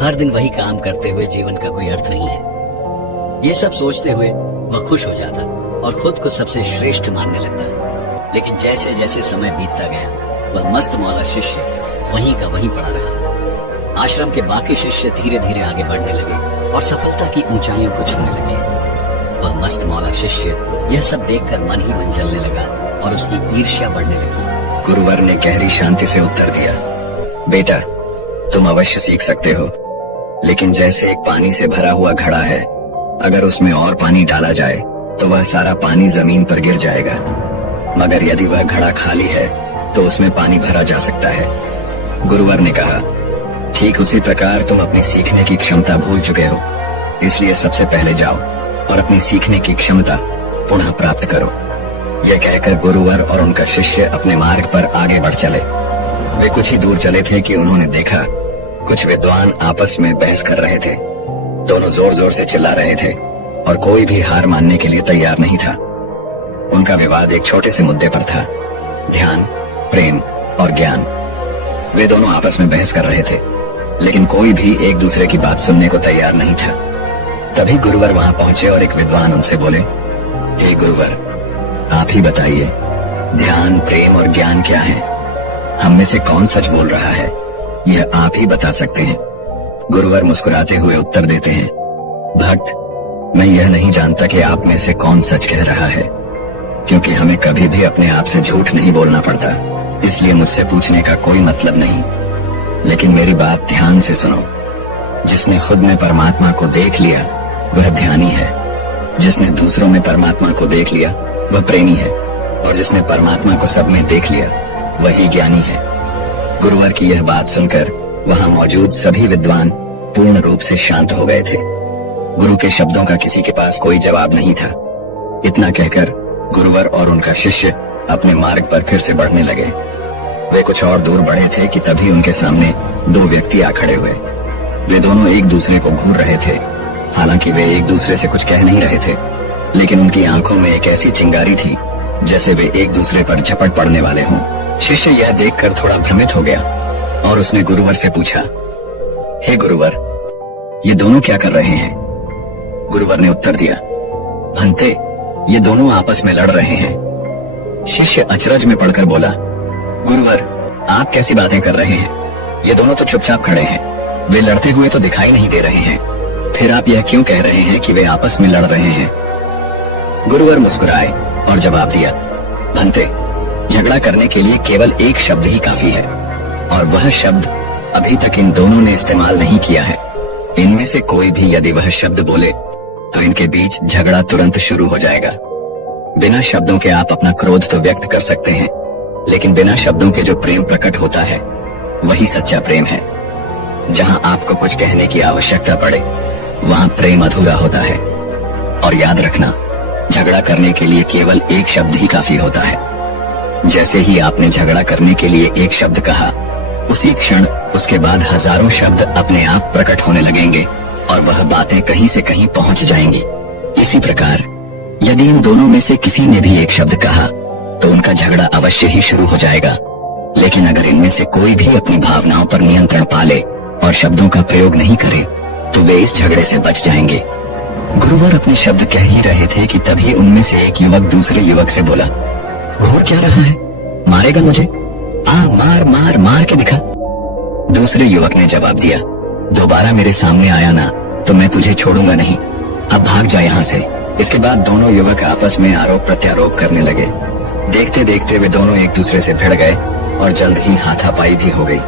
हर दिन वही काम करते हुए जीवन का कोई अर्थ नहीं है। ये सब सोचते हुए वह खुश हो जाता और खुद को सबसे श्रेष्ठ मानने लगता। लेकिन जैसे जैसे समय बीतता गया वह मस्त मौला शिष्य वहीं का वहीं पड़ा रहा। आश्रम के बाकी शिष्य धीरे धीरे आगे बढ़ने लगे और सफलता की ऊंचाइयों को छूने लगे। वह मस्त मौला शिष्य यह सब देखकर मन ही मन जलने लगा और उसकी ईर्ष्या बढ़ने लगी। गुरुवर ने गहरी शांति से उत्तर दिया, बेटा तुम अवश्य सीख सकते हो, लेकिन जैसे एक पानी से भरा हुआ घड़ा है, अगर उसमें और पानी डाला जाए तो वह सारा पानी जमीन पर गिर जाएगा, मगर यदि वह घड़ा खाली है तो उसमें पानी भरा जा सकता है। गुरुवर ने कहा, ठीक उसी प्रकार तुम अपनी सीखने की क्षमता भूल चुके हो, इसलिए सबसे पहले जाओ और अपनी सीखने की क्षमता पुनः प्राप्त करो। यह कहकर गुरुवर और उनका शिष्य अपने मार्ग पर आगे बढ़ चले। वे कुछ ही दूर चले थे कि उन्होंने देखा कुछ विद्वान आपस में बहस कर रहे थे। दोनों जोर जोर से चिल्ला रहे थे और कोई भी हार मानने के लिए तैयार नहीं था। उनका विवाद एक छोटे से मुद्दे पर था, ध्यान, प्रेम और ज्ञान। वे दोनों आपस में बहस कर रहे थे, लेकिन कोई भी एक दूसरे की बात सुनने को तैयार नहीं था। तभी गुरुवर वहां पहुंचे और एक विद्वान उनसे बोले, हे गुरुवर, आप ही बताइए, ध्यान, प्रेम और ज्ञान क्या है? हम में से कौन सच बोल रहा है, यह आप ही बता सकते हैं। गुरुवर मुस्कुराते हुए उत्तर देते हैं, भक्त, मैं यह नहीं जानता कि आप में से कौन सच कह रहा है, क्योंकि हमें कभी भी अपने आप से झूठ नहीं बोलना पड़ता, इसलिए मुझसे पूछने का कोई मतलब नहीं। लेकिन मेरी बात ध्यान से सुनो। जिसने खुद में परमात्मा को देख लिया वह ध्यानी है, जिसने दूसरों में परमात्मा को देख लिया वह प्रेमी है, और जिसने परमात्मा को सब में देख लिया वही ज्ञानी है। गुरुवर की यह बात सुनकर वहां मौजूद सभी विद्वान पूर्ण रूप से शांत हो गए थे। गुरु के शब्दों का किसी के पास कोई जवाब नहीं था। इतना कहकर गुरुवर और उनका शिष्य अपने मार्ग पर फिर से बढ़ने लगे। वे कुछ और दूर बढ़े थे कि तभी उनके सामने दो व्यक्ति आ खड़े हुए। वे दोनों एक दूसरे को घूर रहे थे। हालांकि वे एक दूसरे से कुछ कह नहीं रहे थे, लेकिन उनकी आंखों में एक ऐसी चिंगारी थी जैसे वे एक दूसरे पर झपट पड़ने वाले हों। शिष्य यह देखकर थोड़ा भ्रमित हो गया और उसने गुरुवर से पूछा, हे गुरुवर, ये दोनों क्या कर रहे हैं? गुरुवर ने उत्तर दिया, भंते, ये दोनों आपस में लड़ रहे हैं। शिष्य अचरज में पड़कर बोला, गुरुवर, आप कैसी बातें कर रहे हैं? ये दोनों तो चुपचाप खड़े हैं, वे लड़ते हुए तो दिखाई नहीं दे रहे हैं, फिर आप यह क्यों कह रहे हैं कि वे आपस में लड़ रहे हैं? गुरुवर मुस्कुराए और जवाब दिया, भंते, झगड़ा करने के लिए केवल एक शब्द ही काफी है, और वह शब्द अभी तक इन दोनों ने इस्तेमाल नहीं किया है। इनमें से कोई भी यदि वह शब्द बोले तो इनके बीच झगड़ा तुरंत शुरू हो जाएगा। बिना शब्दों के आप अपना क्रोध तो व्यक्त कर सकते हैं, लेकिन बिना शब्दों के जो प्रेम प्रकट होता है वही सच्चा प्रेम है। जहां आपको कुछ कहने की आवश्यकता पड़े वहां प्रेम अधूरा होता है। और याद रखना, झगड़ा करने के लिए केवल एक शब्द ही काफी होता है। जैसे ही आपने झगड़ा करने के लिए एक शब्द कहा, उसी क्षण उसके बाद हजारों शब्द अपने आप प्रकट होने लगेंगे और वह बातें कहीं से कहीं पहुंच जाएंगी। इसी प्रकार यदि इन दोनों में से किसी ने भी एक शब्द कहा तो उनका झगड़ा अवश्य ही शुरू हो जाएगा। लेकिन अगर इनमें से कोई भी अपनी भावनाओं पर नियंत्रण पाले और शब्दों का प्रयोग नहीं करे तो वे इस झगड़े से बच जाएंगे। गुरुवर अपने शब्द कह ही रहे थे कि तभी उनमें से एक युवक दूसरे युवक से बोला, घूर क्या रहा है? मारेगा मुझे? मार मार मार के दिखा। दूसरे युवक ने जवाब दिया, दोबारा मेरे सामने आया ना तो मैं तुझे छोड़ूंगा नहीं, अब भाग जा यहाँ से। इसके बाद दोनों युवक आपस में आरोप प्रत्यारोप करने लगे। देखते देखते वे दोनों एक दूसरे से भिड़ गए और जल्द ही हाथापाई भी हो गई।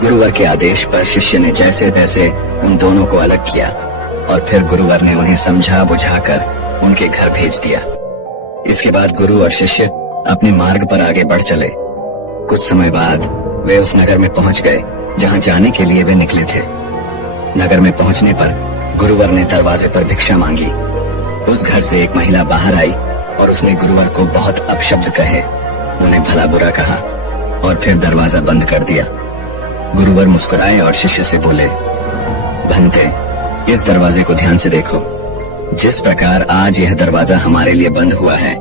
गुरुवर के आदेश पर शिष्य ने जैसे तैसे उन दोनों को अलग किया और फिर गुरुवर ने उन्हें समझा बुझाकर उनके घर भेज दिया। इसके बाद गुरु और शिष्य अपने मार्ग पर आगे बढ़ चले। कुछ समय बाद वे उस नगर में पहुंच गए जहां जाने के लिए वे निकले थे। नगर में पहुंचने पर गुरुवर ने दरवाजे पर भिक्षा मांगी। उस घर से एक महिला बाहर आई और उसने गुरुवर को बहुत अपशब्द कहे, उन्हें भला बुरा कहा और फिर दरवाजा बंद कर दिया। गुरुवर मुस्कुराए और शिष्य से बोले, भंते, इस दरवाजे को ध्यान से देखो। जिस प्रकार आज यह दरवाजा हमारे लिए बंद हुआ है,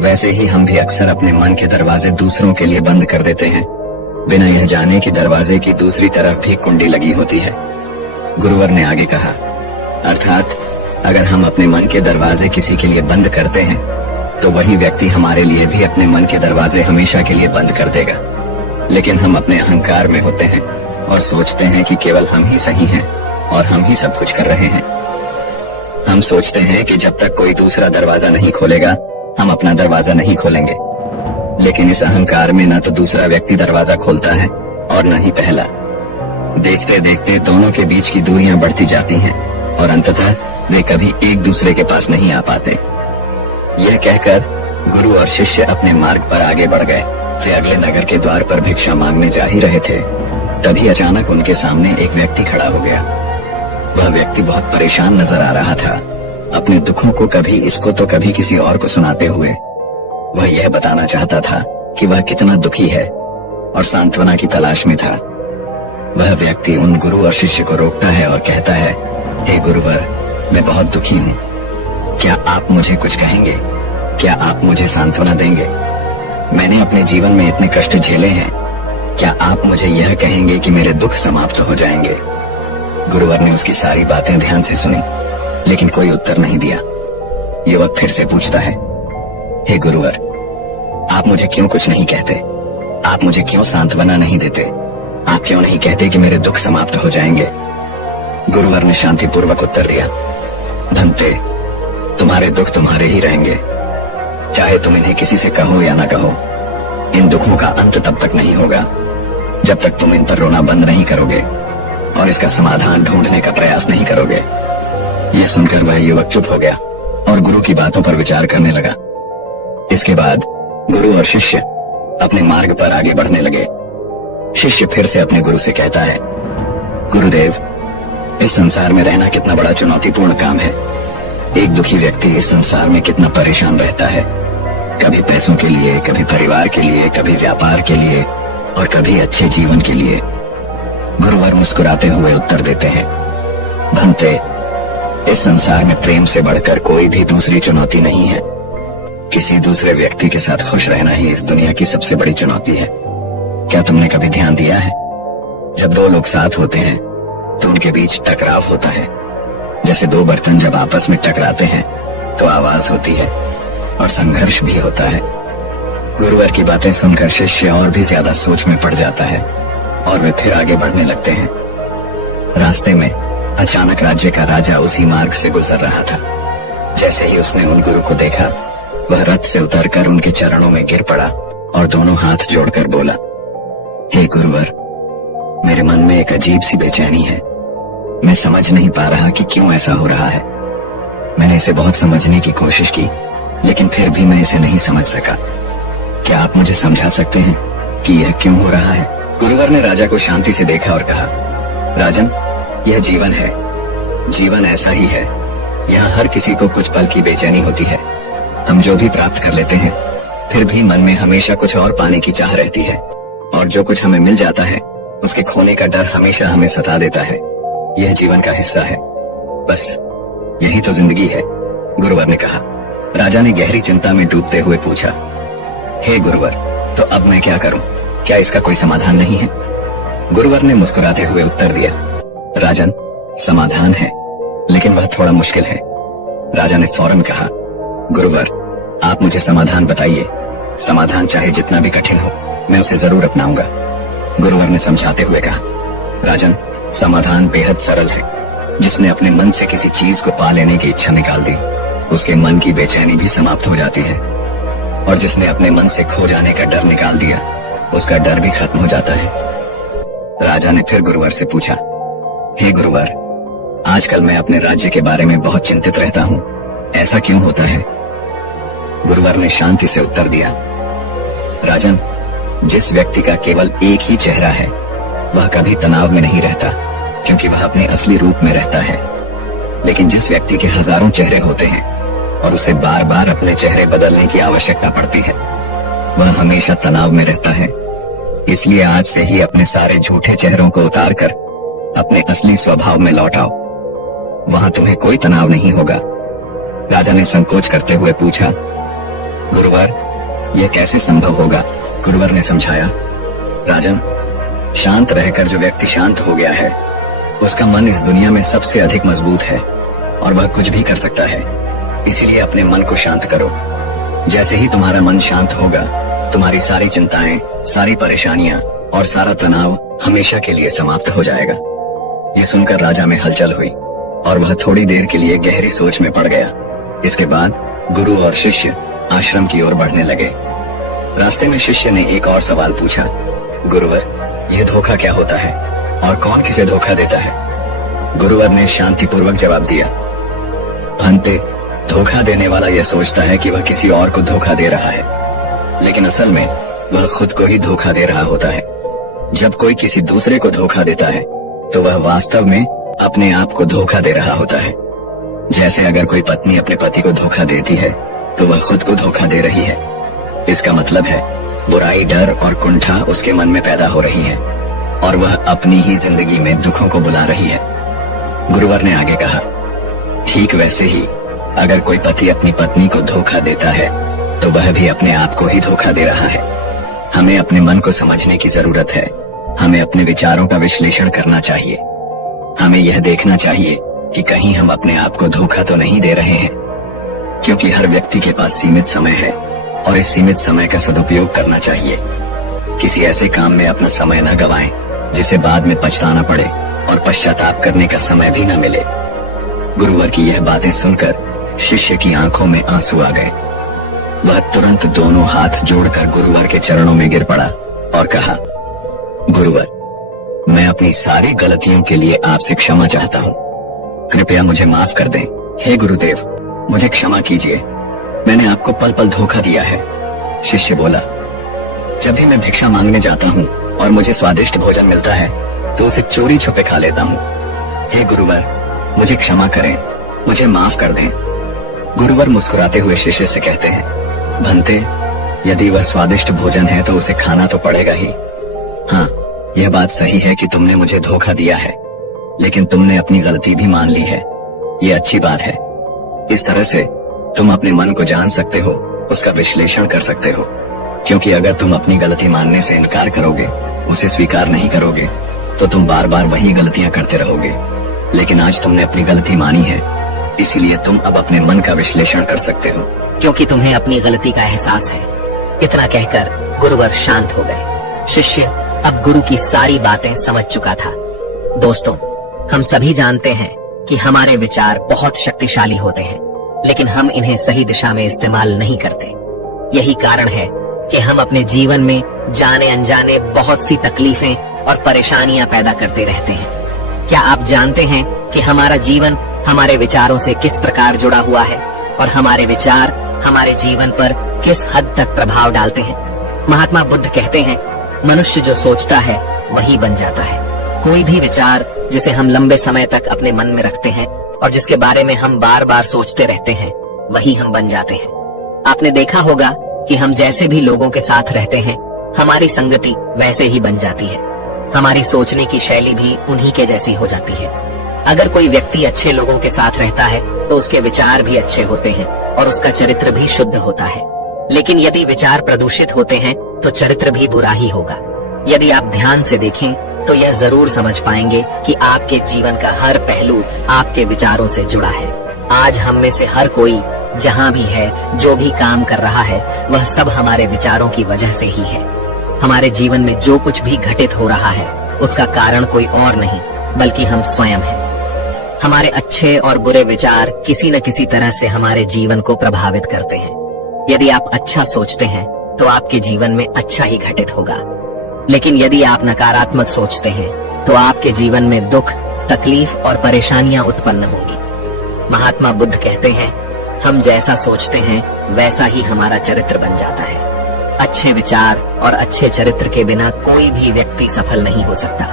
वैसे ही हम भी अक्सर अपने मन के दरवाजे दूसरों के लिए बंद कर देते हैं, बिना यह जाने कि दरवाजे की दूसरी तरफ भी कुंडी लगी होती है। गुरुवर ने आगे कहा, अर्थात अगर हम अपने मन के दरवाजे किसी के लिए बंद करते हैं तो वही व्यक्ति हमारे लिए भी अपने मन के दरवाजे हमेशा के लिए बंद कर देगा। लेकिन हम अपने अहंकार में होते हैं और सोचते हैं कि केवल हम ही सही हैं और हम ही सब कुछ कर रहे हैं। हम सोचते हैं कि जब तक कोई दूसरा दरवाजा नहीं खोलेगा हम अपना दरवाजा नहीं खोलेंगे, लेकिन इस अहंकार में न तो दूसरा व्यक्ति दरवाजा खोलता है और न ही पहला। देखते देखते दोनों के बीच की दूरियां बढ़ती जाती हैं और अंततः वे कभी एक दूसरे के पास नहीं आ पाते। यह कहकर गुरु और शिष्य अपने मार्ग पर आगे बढ़ गए। वे अगले नगर के द्वार पर भिक्षा मांगने जा ही रहे थे, तभी अचानक उनके सामने एक व्यक्ति खड़ा हो गया। वह व्यक्ति बहुत परेशान नजर आ रहा था, अपने दुखों को कभी इसको तो कभी किसी और को सुनाते हुए। वह यह बताना चाहता था कि वह कितना दुखी है और सांत्वना की तलाश में था। वह व्यक्ति उन गुरु और शिष्य को रोकता है और कहता है, हे गुरुवर, मैं बहुत दुखी हूँ, क्या आप मुझे कुछ कहेंगे? क्या आप मुझे सांत्वना देंगे? मैंने अपने जीवन में इतने कष्ट झेले हैं, क्या आप मुझे यह कहेंगे कि मेरे दुख समाप्त हो जाएंगे? गुरुवर ने उसकी सारी बातें ध्यान से सुनी, लेकिन कोई उत्तर नहीं दिया। युवक फिर से पूछता है, हे गुरुवर, आप मुझे क्यों कुछ नहीं कहते? आप मुझे क्यों सांत्वना नहीं देते? आप क्यों नहीं कहते कि मेरे दुख समाप्त हो जाएंगे? गुरुवर ने शांतिपूर्वक उत्तर दिया, भंते, तुम्हारे दुख तुम्हारे ही रहेंगे, चाहे तुम इन्हें किसी से कहो या ना कहो। इन दुखों का अंत तब तक नहीं होगा जब तक तुम इन पर रोना बंद नहीं करोगे और इसका समाधान ढूंढने का प्रयास नहीं करोगे। यह सुनकर वह युवक चुप हो गया और गुरु की बातों पर विचार करने लगा। इसके बाद गुरु और शिष्य अपने मार्ग पर आगे बढ़ने लगे। शिष्य फिर से अपने गुरु से कहता है, गुरुदेव, इस संसार में रहना कितना बड़ा चुनौतीपूर्ण काम है। एक दुखी व्यक्ति इस संसार में कितना परेशान रहता है, कभी पैसों के लिए, कभी परिवार के लिए, कभी व्यापार के लिए और कभी अच्छे जीवन के लिए। गुरुवर मुस्कुराते हुए उत्तर देते हैं, भंते, इस संसार में प्रेम से बढ़कर कोई भी दूसरी चुनौती नहीं है। किसी दूसरे व्यक्ति के साथ खुश रहना ही इस दुनिया की सबसे बड़ी चुनौती है। क्या तुमने कभी ध्यान दिया है, जब दो लोग साथ होते हैं तो उनके बीच टकराव होता है। जैसे दो बर्तन जब आपस में टकराते हैं तो आवाज होती है और संघर्ष भी होता है। गुरुवर की बातें सुनकर शिष्य और भी ज्यादा सोच में पड़ जाता है और वे फिर आगे बढ़ने लगते हैं। रास्ते में अचानक राज्य का राजा उसी मार्ग से गुजर रहा था। जैसे ही उसने उन गुरु को देखा, वह रथ से उतरकर उनके चरणों में गिर पड़ा और दोनों हाथ जोड़कर बोला, हे गुरुवर, मेरे मन में एक अजीब सी बेचैनी है। मैं समझ नहीं पा रहा कि क्यों ऐसा हो रहा है। मैंने इसे बहुत समझने की कोशिश की, लेकिन फिर भी मैं इसे नहीं समझ सका। क्या आप मुझे समझा सकते हैं कि यह क्यों हो रहा है? गुरुवर ने राजा को शांति से देखा और कहा, राजन, यह जीवन है। जीवन ऐसा ही है। यहाँ हर किसी को कुछ पल की बेचैनी होती है। हम जो भी प्राप्त कर लेते हैं, फिर भी मन में हमेशा कुछ और पाने की चाह रहती है, और जो कुछ हमें मिल जाता है उसके खोने का डर हमेशा हमें सता देता है। यह जीवन का हिस्सा है, बस यही तो जिंदगी है, गुरुवर ने कहा। राजा ने गहरी चिंता में डूबते हुए पूछा, हे गुरुवर, तो अब मैं क्या करूं? क्या इसका कोई समाधान नहीं है? गुरुवर ने मुस्कुराते हुए उत्तर दिया, राजन, समाधान है, लेकिन वह थोड़ा मुश्किल है। राजा ने फौरन कहा, गुरुवर, आप मुझे समाधान बताइए। समाधान चाहे जितना भी कठिन हो, मैं उसे जरूर अपनाऊंगा। गुरुवर ने समझाते हुए कहा, राजन, समाधान बेहद सरल है। जिसने अपने मन से किसी चीज को पा लेने की इच्छा निकाल दी, उसके मन की बेचैनी भी समाप्त हो जाती है, और जिसने अपने मन से खो जाने का डर निकाल दिया, उसका डर भी खत्म हो जाता है। राजा ने फिर गुरुवर से पूछा, हे गुरुवर, आजकल मैं अपने राज्य के बारे में बहुत चिंतित रहता हूँ, ऐसा क्यों होता है? गुरुवर ने शांति से उत्तर दिया, राजन, जिस व्यक्ति का केवल एक ही चेहरा है, वह कभी तनाव में नहीं रहता, क्योंकि वह अपने असली रूप में रहता है। लेकिन जिस व्यक्ति के हजारों चेहरे होते हैं और उसे बार बार अपने चेहरे बदलने की आवश्यकता पड़ती है, वह हमेशा तनाव में रहता है। इसलिए आज से ही अपने सारे झूठे चेहरों को उतारकर अपने असली स्वभाव में लौट आओ, वहां तुम्हें कोई तनाव नहीं होगा। राजा ने संकोच करते हुए पूछा, गुरुवर, यह कैसे संभव होगा? गुरुवर ने समझाया, राजन, शांत रहकर जो व्यक्ति शांत हो गया है, उसका मन इस दुनिया में सबसे अधिक मजबूत है और वह कुछ भी कर सकता है। इसीलिए अपने मन को शांत करो। जैसे ही तुम्हारा मन शांत होगा, तुम्हारी सारी चिंताएं, सारी परेशानियां और सारा तनाव हमेशा के लिए समाप्त हो जाएगा। ये सुनकर राजा में हलचल हुई। और वह थोड़ी देर के लिए गहरी सोच में पड़ गया। इसके बाद गुरु और शिष्य आश्रम की ओर बढ़ने लगे। रास्ते में शिष्य ने एक और सवाल पूछा, गुरुवर, यह धोखा क्या होता है और कौन किसे धोखा देता है? गुरुवर ने शांतिपूर्वक जवाब दिया, भंते, धोखा देने वाला यह सोचता है कि वह किसी और को धोखा दे रहा है, लेकिन असल में वह खुद को ही धोखा दे रहा होता है। जब कोई किसी दूसरे को धोखा देता है तो वह वास्तव में अपने आप को धोखा दे रहा होता है। जैसे अगर कोई पत्नी अपने पति को धोखा देती है तो वह खुद को धोखा दे रही है। इसका मतलब है बुराई, डर और कुंठा उसके मन में पैदा हो रही है और वह अपनी ही जिंदगी में दुखों को बुला रही है। गुरुवर ने आगे कहा, ठीक वैसे ही अगर कोई पति अपनी पत्नी को धोखा देता है तो वह भी अपने आप को ही धोखा दे रहा है। हमें अपने मन को समझने की जरूरत है। हमें अपने विचारों का विश्लेषण करना चाहिए। हमें यह देखना चाहिए कि कहीं हम अपने आप को धोखा तो नहीं दे रहे हैं, क्योंकि हर व्यक्ति के पास सीमित समय है और इस सीमित समय का सदुपयोग करना चाहिए। किसी ऐसे काम में अपना समय न गवाएं जिसे बाद में पछताना पड़े और पश्चाताप करने का समय भी न मिले। गुरुवर की यह बातें सुनकर शिष्य की आंखों में आंसू आ गए। वह तुरंत दोनों हाथ जोड़कर गुरुवर के चरणों में गिर पड़ा और कहा, गुरुवर, मैं अपनी सारी गलतियों के लिए आपसे क्षमा चाहता हूँ। कृपया मुझे माफ कर दें। हे गुरुदेव, मुझे क्षमा कीजिए, मैंने आपको पल पल धोखा दिया है। शिष्य बोला, जब भी मैं भिक्षा मांगने जाता हूँ और मुझे स्वादिष्ट भोजन मिलता है तो उसे चोरी छुपे खा लेता हूँ। हे गुरुवर, मुझे क्षमा करें, मुझे माफ कर दें। गुरुवर मुस्कुराते हुए शिष्य से कहते हैं, भंते, यदि वह स्वादिष्ट भोजन है तो उसे खाना तो पड़ेगा ही। हाँ, यह बात सही है कि तुमने मुझे धोखा दिया है, लेकिन तुमने अपनी गलती भी मान ली है। ये अच्छी बात है। इस तरह से तुम अपने मन को जान सकते हो, उसका विश्लेषण कर सकते हो, क्योंकि अगर तुम अपनी गलती मानने से इनकार करोगे, उसे स्वीकार नहीं करोगे, तो तुम बार बार वही गलतियां करते रहोगे। लेकिन आज तुमने अपनी गलती मानी है, इसीलिए तुम अब अपने मन का विश्लेषण कर सकते हो, क्योंकि तुम्हें अपनी गलती का एहसास है। इतना कहकर गुरुवर शांत हो गए। शिष्य अब गुरु की सारी बातें समझ चुका था। दोस्तों, हम सभी जानते हैं कि हमारे विचार बहुत शक्तिशाली होते हैं, लेकिन हम इन्हें सही दिशा में इस्तेमाल नहीं करते। यही कारण है कि हम अपने जीवन में जाने अनजाने बहुत सी तकलीफें और परेशानियां पैदा करते रहते हैं। क्या आप जानते हैं कि हमारा जीवन हमारे विचारों से किस प्रकार जुड़ा हुआ है और हमारे विचार हमारे जीवन पर किस हद तक प्रभाव डालते हैं? महात्मा बुद्ध कहते हैं, मनुष्य जो सोचता है वही बन जाता है। कोई भी विचार जिसे हम लंबे समय तक अपने मन में रखते हैं और जिसके बारे में हम बार बार सोचते रहते हैं, वही हम बन जाते हैं। आपने देखा होगा कि हम जैसे भी लोगों के साथ रहते हैं, हमारी संगति वैसे ही बन जाती है। हमारी सोचने की शैली भी उन्हीं के जैसी हो जाती है। अगर कोई व्यक्ति अच्छे लोगों के साथ रहता है तो उसके विचार भी अच्छे होते हैं और उसका चरित्र भी शुद्ध होता है। लेकिन यदि विचार प्रदूषित होते हैं तो चरित्र भी बुरा ही होगा। यदि आप ध्यान से देखें तो यह जरूर समझ पाएंगे कि आपके जीवन का हर पहलू आपके विचारों से जुड़ा है। आज हम में से हर कोई जहाँ भी है, जो भी काम कर रहा है, वह सब हमारे विचारों की वजह से ही है। हमारे जीवन में जो कुछ भी घटित हो रहा है, उसका कारण कोई और नहीं बल्कि हम स्वयं हैं। हमारे अच्छे और बुरे विचार किसी न किसी तरह से हमारे जीवन को प्रभावित करते हैं। यदि आप अच्छा सोचते हैं तो आपके जीवन में अच्छा ही घटित होगा, लेकिन यदि आप नकारात्मक सोचते हैं तो आपके जीवन में दुख, तकलीफ और परेशानियां उत्पन्न होंगी। महात्मा बुद्ध कहते हैं, हम जैसा सोचते हैं वैसा ही हमारा चरित्र बन जाता है। अच्छे विचार और अच्छे चरित्र के बिना कोई भी व्यक्ति सफल नहीं हो सकता,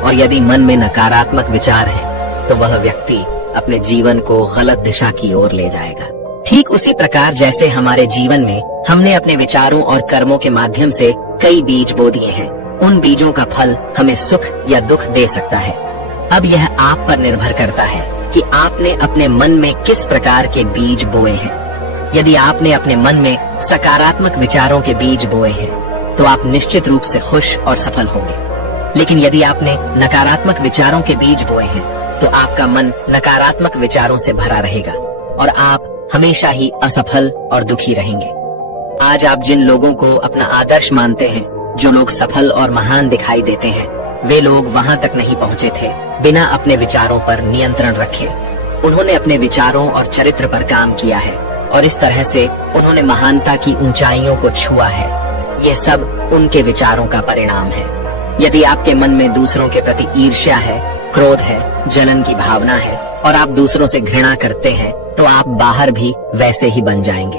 और यदि मन में नकारात्मक विचार हैं, तो वह व्यक्ति अपने जीवन को गलत दिशा की ओर ले जाएगा। ठीक उसी प्रकार जैसे हमारे जीवन में हमने अपने विचारों और कर्मों के माध्यम से कई बीज बो दिए हैं, उन बीजों का फल हमें सुख या दुख दे सकता है। अब यह आप पर निर्भर करता है कि आपने अपने मन में किस प्रकार के बीज बोए हैं। यदि आपने अपने मन में सकारात्मक विचारों के बीज बोए हैं तो आप निश्चित रूप से खुश और सफल होंगे। लेकिन यदि आपने नकारात्मक विचारों के बीज बोए हैं तो आपका मन नकारात्मक विचारों से भरा रहेगा और आप हमेशा ही असफल और दुखी रहेंगे। आज आप जिन लोगों को अपना आदर्श मानते हैं, जो लोग सफल और महान दिखाई देते हैं, वे लोग वहां तक नहीं पहुंचे थे बिना अपने विचारों पर नियंत्रण रखे। उन्होंने अपने विचारों और चरित्र पर काम किया है और इस तरह से उन्होंने महानता की ऊंचाइयों को छुआ है। यह सब उनके विचारों का परिणाम है। यदि आपके मन में दूसरों के प्रति ईर्ष्या है, क्रोध है, जलन की भावना है और आप दूसरों से घृणा करते हैं, तो आप बाहर भी वैसे ही बन जाएंगे।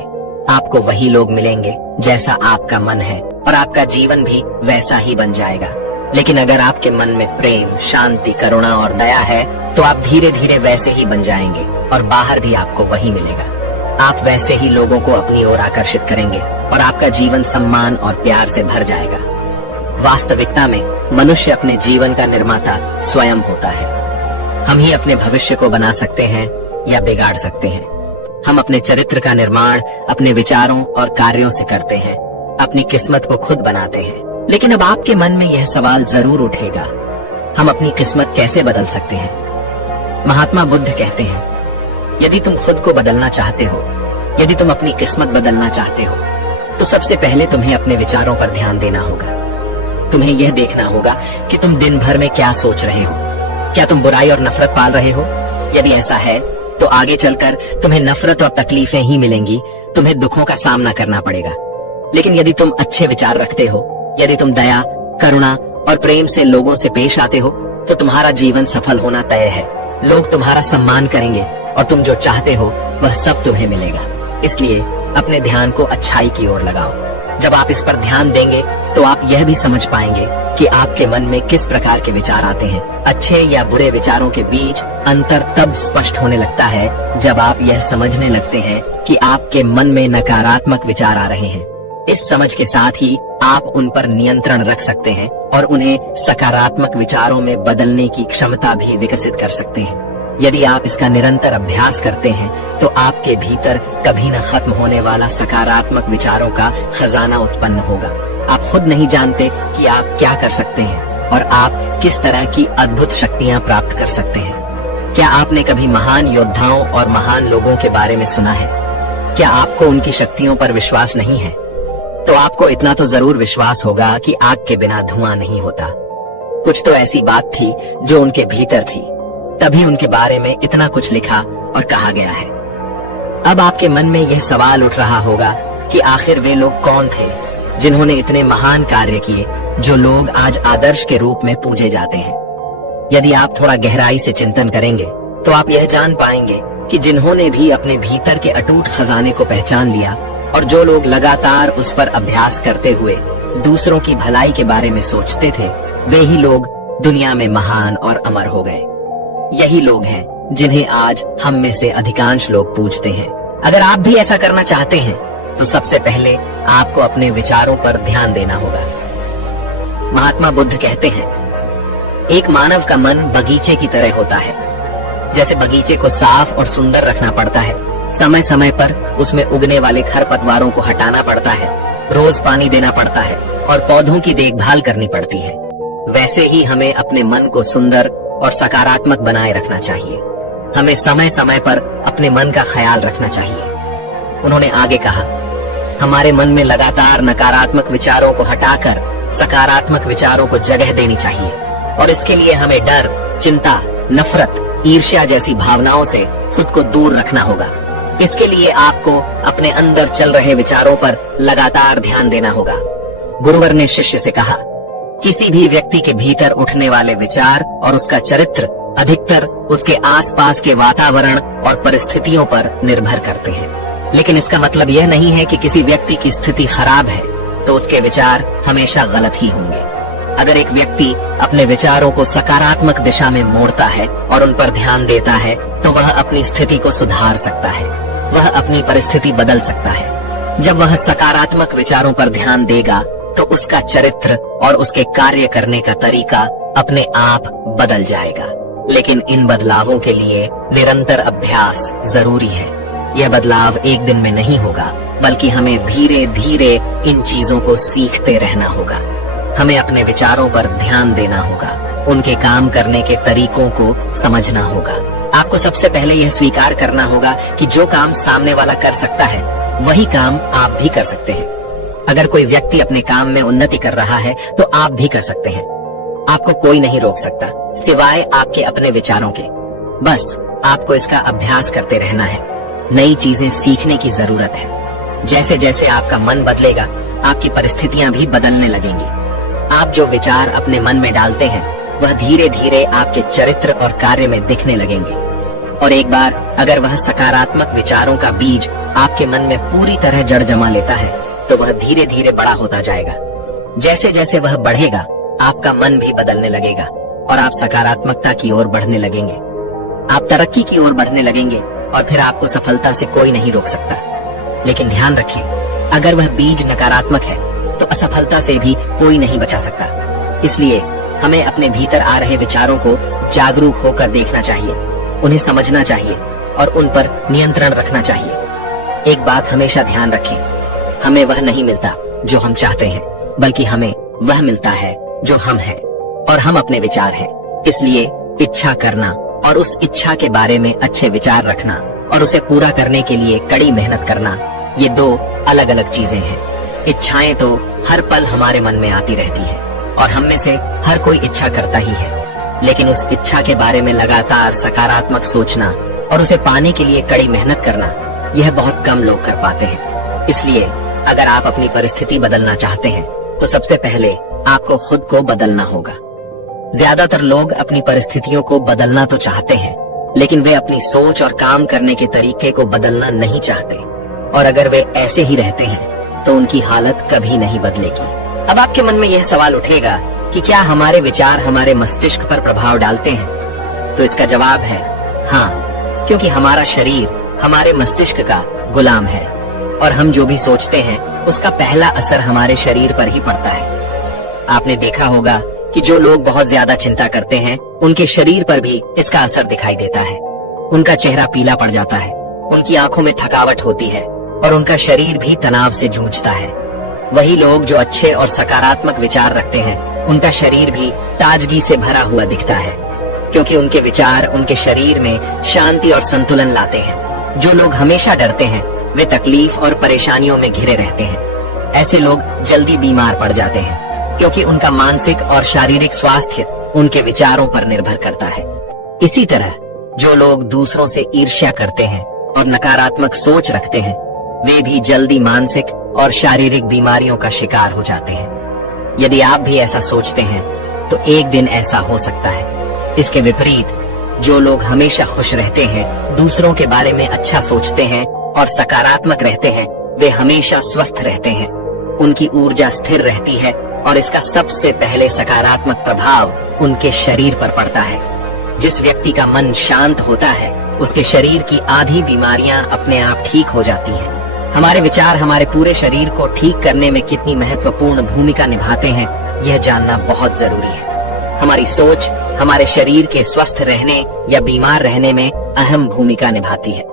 आपको वही लोग मिलेंगे जैसा आपका मन है और आपका जीवन भी वैसा ही बन जाएगा। लेकिन अगर आपके मन में प्रेम, शांति, करुणा और दया है तो आप धीरे धीरे वैसे ही बन जाएंगे और बाहर भी आपको वही मिलेगा। आप वैसे ही लोगों को अपनी ओर आकर्षित करेंगे और आपका जीवन सम्मान और प्यार से भर जाएगा। वास्तविकता में मनुष्य अपने जीवन का निर्माता स्वयं होता है। हम ही अपने भविष्य को बना सकते हैं या बिगाड़ सकते हैं। हम अपने चरित्र का निर्माण अपने विचारों और कार्यों से करते हैं, अपनी किस्मत को खुद बनाते हैं। लेकिन अब आपके मन में यह सवाल जरूर उठेगा, हम अपनी किस्मत कैसे बदल सकते हैं? महात्मा बुद्ध कहते हैं, यदि तुम खुद को बदलना चाहते हो, यदि तुम अपनी किस्मत बदलना चाहते हो, तो सबसे पहले तुम्हें अपने विचारों पर ध्यान देना होगा। तुम्हें यह देखना होगा कि तुम दिन भर में क्या सोच रहे हो। क्या तुम बुराई और नफरत पाल रहे हो? यदि ऐसा है तो आगे चलकर तुम्हें नफरत और तकलीफें ही मिलेंगी, तुम्हें दुखों का सामना करना पड़ेगा। लेकिन यदि तुम अच्छे विचार रखते हो, यदि तुम दया, करुणा और प्रेम से लोगों से पेश आते हो, तो तुम्हारा जीवन सफल होना तय है। लोग तुम्हारा सम्मान करेंगे और तुम जो चाहते हो वह सब तुम्हें मिलेगा। इसलिए अपने ध्यान को अच्छाई की ओर लगाओ। जब आप इस पर ध्यान देंगे तो आप यह भी समझ पाएंगे कि आपके मन में किस प्रकार के विचार आते हैं। अच्छे या बुरे विचारों के बीच अंतर तब स्पष्ट होने लगता है जब आप यह समझने लगते हैं कि आपके मन में नकारात्मक विचार आ रहे हैं। इस समझ के साथ ही आप उन पर नियंत्रण रख सकते हैं और उन्हें सकारात्मक विचारों में बदलने की क्षमता भी विकसित कर सकते हैं। यदि आप इसका निरंतर अभ्यास करते हैं तो आपके भीतर कभी न खत्म होने वाला सकारात्मक विचारों का खजाना उत्पन्न होगा। आप खुद नहीं जानते कि आप क्या कर सकते हैं और आप किस तरह की अद्भुत शक्तियां प्राप्त कर सकते हैं। क्या आपने कभी महान योद्धाओं और महान लोगों के बारे में सुना है? क्या आपको उनकी शक्तियों पर विश्वास नहीं है? तो आपको इतना तो जरूर विश्वास होगा कि आग के बिना धुआं नहीं होता। कुछ तो ऐसी बात थी जो उनके भीतर थी, तभी उनके बारे में इतना कुछ लिखा और कहा गया है। अब आपके मन में यह सवाल उठ रहा होगा कि आखिर वे लोग कौन थे जिन्होंने इतने महान कार्य किए जो लोग आज आदर्श के रूप में पूजे जाते हैं। यदि आप थोड़ा गहराई से चिंतन करेंगे तो आप यह जान पाएंगे कि जिन्होंने भी अपने भीतर के अटूट खजाने को पहचान लिया और जो लोग लगातार उस पर अभ्यास करते हुए दूसरों की भलाई के बारे में सोचते थे, वे ही लोग दुनिया में महान और अमर हो गए। यही लोग हैं जिन्हें आज हम में से अधिकांश लोग पूजते हैं। अगर आप भी ऐसा करना चाहते हैं तो सबसे पहले आपको अपने विचारों पर ध्यान देना होगा। महात्मा बुद्ध कहते हैं, एक मानव का मन बगीचे की तरह होता है। जैसे बगीचे को साफ और सुंदर रखना पड़ता है, समय समय पर उसमें उगने वाले खरपतवारों को हटाना पड़ता है, रोज पानी देना पड़ता है और पौधों की देखभाल करनी पड़ती है, वैसे ही हमें अपने मन को सुंदर और सकारात्मक बनाए रखना चाहिए। हमें समय समय पर अपने मन का ख्याल रखना चाहिए। उन्होंने आगे कहा, हमारे मन में लगातार नकारात्मक विचारों को हटाकर सकारात्मक विचारों को जगह देनी चाहिए और इसके लिए हमें डर, चिंता, नफरत, ईर्ष्या जैसी भावनाओं से खुद को दूर रखना होगा। इसके लिए आपको अपने अंदर चल रहे विचारों पर लगातार ध्यान देना होगा। गुरुवर ने शिष्य से कहा, किसी भी व्यक्ति के भीतर उठने वाले विचार और उसका चरित्र अधिकतर उसके आसपास के वातावरण और परिस्थितियों पर निर्भर करते हैं। लेकिन इसका मतलब यह नहीं है कि किसी व्यक्ति की स्थिति खराब है तो उसके विचार हमेशा गलत ही होंगे। अगर एक व्यक्ति अपने विचारों को सकारात्मक दिशा में मोड़ता है और उन पर ध्यान देता है तो वह अपनी स्थिति को सुधार सकता है, वह अपनी परिस्थिति बदल सकता है। जब वह सकारात्मक विचारों पर ध्यान देगा तो उसका चरित्र और उसके कार्य करने का तरीका अपने आप बदल जाएगा। लेकिन इन बदलावों के लिए निरंतर अभ्यास जरूरी है। यह बदलाव एक दिन में नहीं होगा, बल्कि हमें धीरे धीरे इन चीजों को सीखते रहना होगा। हमें अपने विचारों पर ध्यान देना होगा, उनके काम करने के तरीकों को समझना होगा। आपको सबसे पहले यह स्वीकार करना होगा कि जो काम सामने वाला कर सकता है वही काम आप भी कर सकते हैं। अगर कोई व्यक्ति अपने काम में उन्नति कर रहा है तो आप भी कर सकते हैं। आपको कोई नहीं रोक सकता सिवाय आपके अपने विचारों के। बस आपको इसका अभ्यास करते रहना है। नई चीजें सीखने की जरूरत है। जैसे जैसे आपका मन बदलेगा, आपकी परिस्थितियां भी बदलने लगेंगी। आप जो विचार अपने मन में डालते हैं वह धीरे धीरे आपके चरित्र और कार्य में दिखने लगेंगे। और एक बार अगर वह सकारात्मक विचारों का बीज आपके मन में पूरी तरह जड़ जमा लेता है तो वह धीरे धीरे बड़ा होता जाएगा। जैसे जैसे वह बढ़ेगा, आपका मन भी बदलने लगेगा और आप सकारात्मकता की ओर बढ़ने लगेंगे। आप तरक्की की ओर बढ़ने लगेंगे और फिर आपको सफलता से कोई नहीं रोक सकता। लेकिन ध्यान रखें, अगर वह बीज नकारात्मक है तो असफलता से भी कोई नहीं बचा सकता। इसलिए हमें अपने भीतर आ रहे विचारों को जागरूक होकर देखना चाहिए, उन्हें समझना चाहिए और उन पर नियंत्रण रखना चाहिए। एक बात हमेशा ध्यान रखें, हमें वह नहीं मिलता जो हम चाहते हैं, बल्कि हमें वह मिलता है जो हम हैं और हम अपने विचार हैं। इसलिए इच्छा करना और उस इच्छा के बारे में अच्छे विचार रखना और उसे पूरा करने के लिए कड़ी मेहनत करना, ये दो अलग अलग चीजें हैं। इच्छाएं तो हर पल हमारे मन में आती रहती है और हम में से हर कोई इच्छा करता ही है, लेकिन उस इच्छा के बारे में लगातार सकारात्मक सोचना और उसे पाने के लिए कड़ी मेहनत करना, यह बहुत कम लोग कर पाते हैं। इसलिए अगर आप अपनी परिस्थिति बदलना चाहते हैं तो सबसे पहले आपको खुद को बदलना होगा। ज्यादातर लोग अपनी परिस्थितियों को बदलना तो चाहते हैं, लेकिन वे अपनी सोच और काम करने के तरीके को बदलना नहीं चाहते। और अगर वे ऐसे ही रहते हैं तो उनकी हालत कभी नहीं बदलेगी। अब आपके मन में यह सवाल उठेगा कि क्या हमारे विचार हमारे मस्तिष्क पर प्रभाव डालते हैं? तो इसका जवाब है हाँ, क्योंकि हमारा शरीर हमारे मस्तिष्क का गुलाम है और हम जो भी सोचते हैं उसका पहला असर हमारे शरीर पर ही पड़ता है। आपने देखा होगा कि जो लोग बहुत ज्यादा चिंता करते हैं उनके शरीर पर भी इसका असर दिखाई देता है। उनका चेहरा पीला पड़ जाता है, उनकी आंखों में थकावट होती है और उनका शरीर भी तनाव से जूझता है। वही लोग जो अच्छे और सकारात्मक विचार रखते हैं, उनका शरीर भी ताजगी से भरा हुआ दिखता है, क्योंकि उनके विचार उनके शरीर में शांति और संतुलन लाते हैं। जो लोग हमेशा डरते हैं वे तकलीफ और परेशानियों में घिरे रहते हैं। ऐसे लोग जल्दी बीमार पड़ जाते हैं, क्योंकि उनका मानसिक और शारीरिक स्वास्थ्य उनके विचारों पर निर्भर करता है। इसी तरह जो लोग दूसरों से ईर्ष्या करते हैं और नकारात्मक सोच रखते हैं, वे भी जल्दी मानसिक और शारीरिक बीमारियों का शिकार हो जाते हैं। यदि आप भी ऐसा सोचते हैं तो एक दिन ऐसा हो सकता है। इसके विपरीत जो लोग हमेशा खुश रहते हैं, दूसरों के बारे में अच्छा सोचते हैं और सकारात्मक रहते हैं, वे हमेशा स्वस्थ रहते हैं। उनकी ऊर्जा स्थिर रहती है और इसका सबसे पहले सकारात्मक प्रभाव उनके शरीर पर पड़ता है। जिस व्यक्ति का मन शांत होता है, उसके शरीर की आधी बीमारियां अपने आप ठीक हो जाती हैं। हमारे विचार हमारे पूरे शरीर को ठीक करने में कितनी महत्वपूर्ण भूमिका निभाते हैं, यह जानना बहुत जरूरी है। हमारी सोच हमारे शरीर के स्वस्थ रहने या बीमार रहने में अहम भूमिका निभाती है।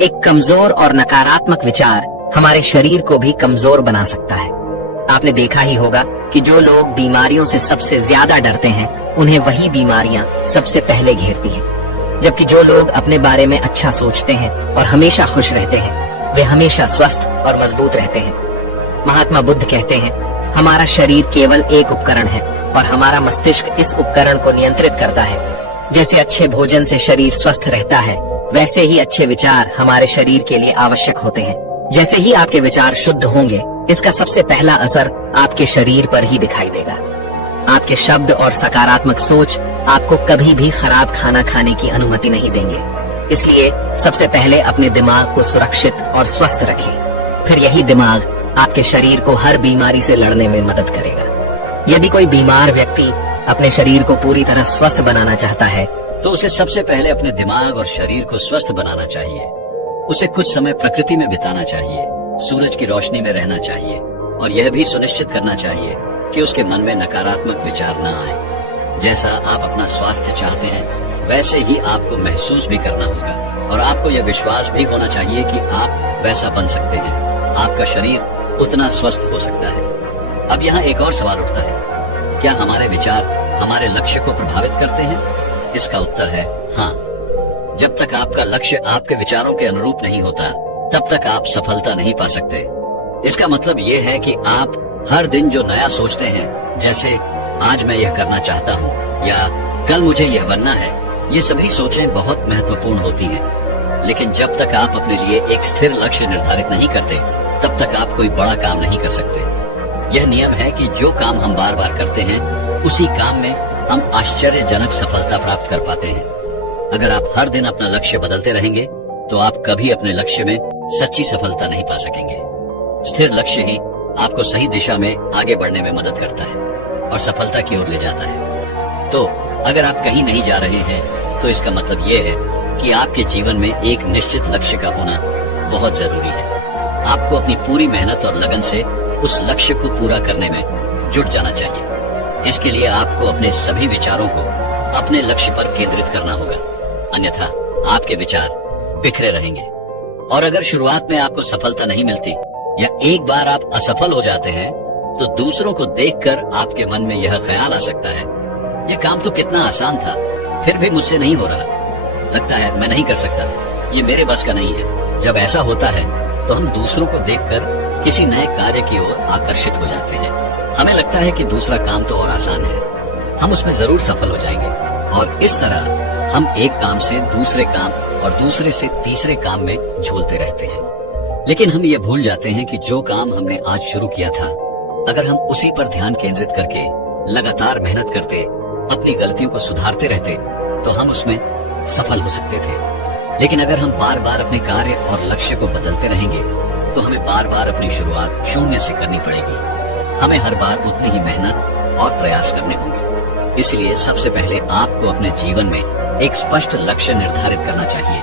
एक कमजोर और नकारात्मक विचार हमारे शरीर को भी कमजोर बना सकता है। आपने देखा ही होगा कि जो लोग बीमारियों से सबसे ज्यादा डरते हैं, उन्हें वही बीमारियां सबसे पहले घेरती हैं। जबकि जो लोग अपने बारे में अच्छा सोचते हैं और हमेशा खुश रहते हैं, वे हमेशा स्वस्थ और मजबूत रहते हैं। महात्मा बुद्ध कहते हैं, हमारा शरीर केवल एक उपकरण है और हमारा मस्तिष्क इस उपकरण को नियंत्रित करता है। जैसे अच्छे भोजन से शरीर स्वस्थ रहता है, वैसे ही अच्छे विचार हमारे शरीर के लिए आवश्यक होते हैं। जैसे ही आपके विचार शुद्ध होंगे, इसका सबसे पहला असर आपके शरीर पर ही दिखाई देगा। आपके शब्द और सकारात्मक सोच आपको कभी भी खराब खाना खाने की अनुमति नहीं देंगे। इसलिए सबसे पहले अपने दिमाग को सुरक्षित और स्वस्थ रखें। फिर यही दिमाग आपके शरीर को हर बीमारी से लड़ने में मदद करेगा। यदि कोई बीमार व्यक्ति अपने शरीर को पूरी तरह स्वस्थ बनाना चाहता है, तो उसे सबसे पहले अपने दिमाग और शरीर को स्वस्थ बनाना चाहिए। उसे कुछ समय प्रकृति में बिताना चाहिए, सूरज की रोशनी में रहना चाहिए और यह भी सुनिश्चित करना चाहिए कि उसके मन में नकारात्मक विचार न आए। जैसा आप अपना स्वास्थ्य चाहते हैं, वैसे ही आपको महसूस भी करना होगा और आपको यह विश्वास भी होना चाहिए कि आप वैसा बन सकते हैं। आपका शरीर उतना स्वस्थ हो सकता है। अब यहाँ एक और सवाल उठता है, क्या हमारे विचार हमारे लक्ष्य को प्रभावित करते हैं? इसका उत्तर है हाँ। जब तक आपका लक्ष्य आपके विचारों के अनुरूप नहीं होता, तब तक आप सफलता नहीं पा सकते। इसका मतलब ये है कि आप हर दिन जो नया सोचते हैं, जैसे आज मैं यह करना चाहता हूँ या कल मुझे यह बनना है, ये सभी सोचें बहुत महत्वपूर्ण होती हैं। लेकिन जब तक आप अपने लिए एक स्थिर लक्ष्य निर्धारित नहीं करते, तब तक आप कोई बड़ा काम नहीं कर सकते। यह नियम है कि जो काम हम बार बार करते हैं, उसी काम में हम आश्चर्यजनक सफलता प्राप्त कर पाते हैं। अगर आप हर दिन अपना लक्ष्य बदलते रहेंगे, तो आप कभी अपने लक्ष्य में सच्ची सफलता नहीं पा सकेंगे। स्थिर लक्ष्य ही आपको सही दिशा में आगे बढ़ने में मदद करता है और सफलता की ओर ले जाता है। तो अगर आप कहीं नहीं जा रहे हैं, तो इसका मतलब ये है कि आपके जीवन में एक निश्चित लक्ष्य का होना बहुत जरूरी है। आपको अपनी पूरी मेहनत और लगन से उस लक्ष्य को पूरा करने में जुट जाना चाहिए। इसके लिए आपको अपने सभी विचारों को अपने लक्ष्य पर केंद्रित करना होगा, अन्यथा आपके विचार बिखरे रहेंगे। और अगर शुरुआत में आपको सफलता नहीं मिलती या एक बार आप असफल हो जाते हैं, तो दूसरों को देखकर आपके मन में यह ख्याल आ सकता है, यह काम तो कितना आसान था, फिर भी मुझसे नहीं हो रहा। लगता है मैं नहीं कर सकता, ये मेरे बस का नहीं है। जब ऐसा होता है, तो हम दूसरों को देखकर किसी नए कार्य की ओर आकर्षित हो जाते हैं। हमें लगता है कि दूसरा काम तो और आसान है, हम उसमें जरूर सफल हो जाएंगे। और इस तरह हम एक काम से दूसरे काम और दूसरे से तीसरे काम में झूलते रहते हैं। लेकिन हम ये भूल जाते हैं कि जो काम हमने आज शुरू किया था, अगर हम उसी पर ध्यान केंद्रित करके लगातार मेहनत करते, अपनी गलतियों को सुधारते रहते, तो हम उसमें सफल हो सकते थे। लेकिन अगर हम बार बार अपने कार्य और लक्ष्य को बदलते रहेंगे, तो हमें बार बार अपनी शुरुआत शून्य से करनी पड़ेगी। हमें हर बार उतनी ही मेहनत और प्रयास करने होंगे। इसलिए सबसे पहले आपको अपने जीवन में एक स्पष्ट लक्ष्य निर्धारित करना चाहिए,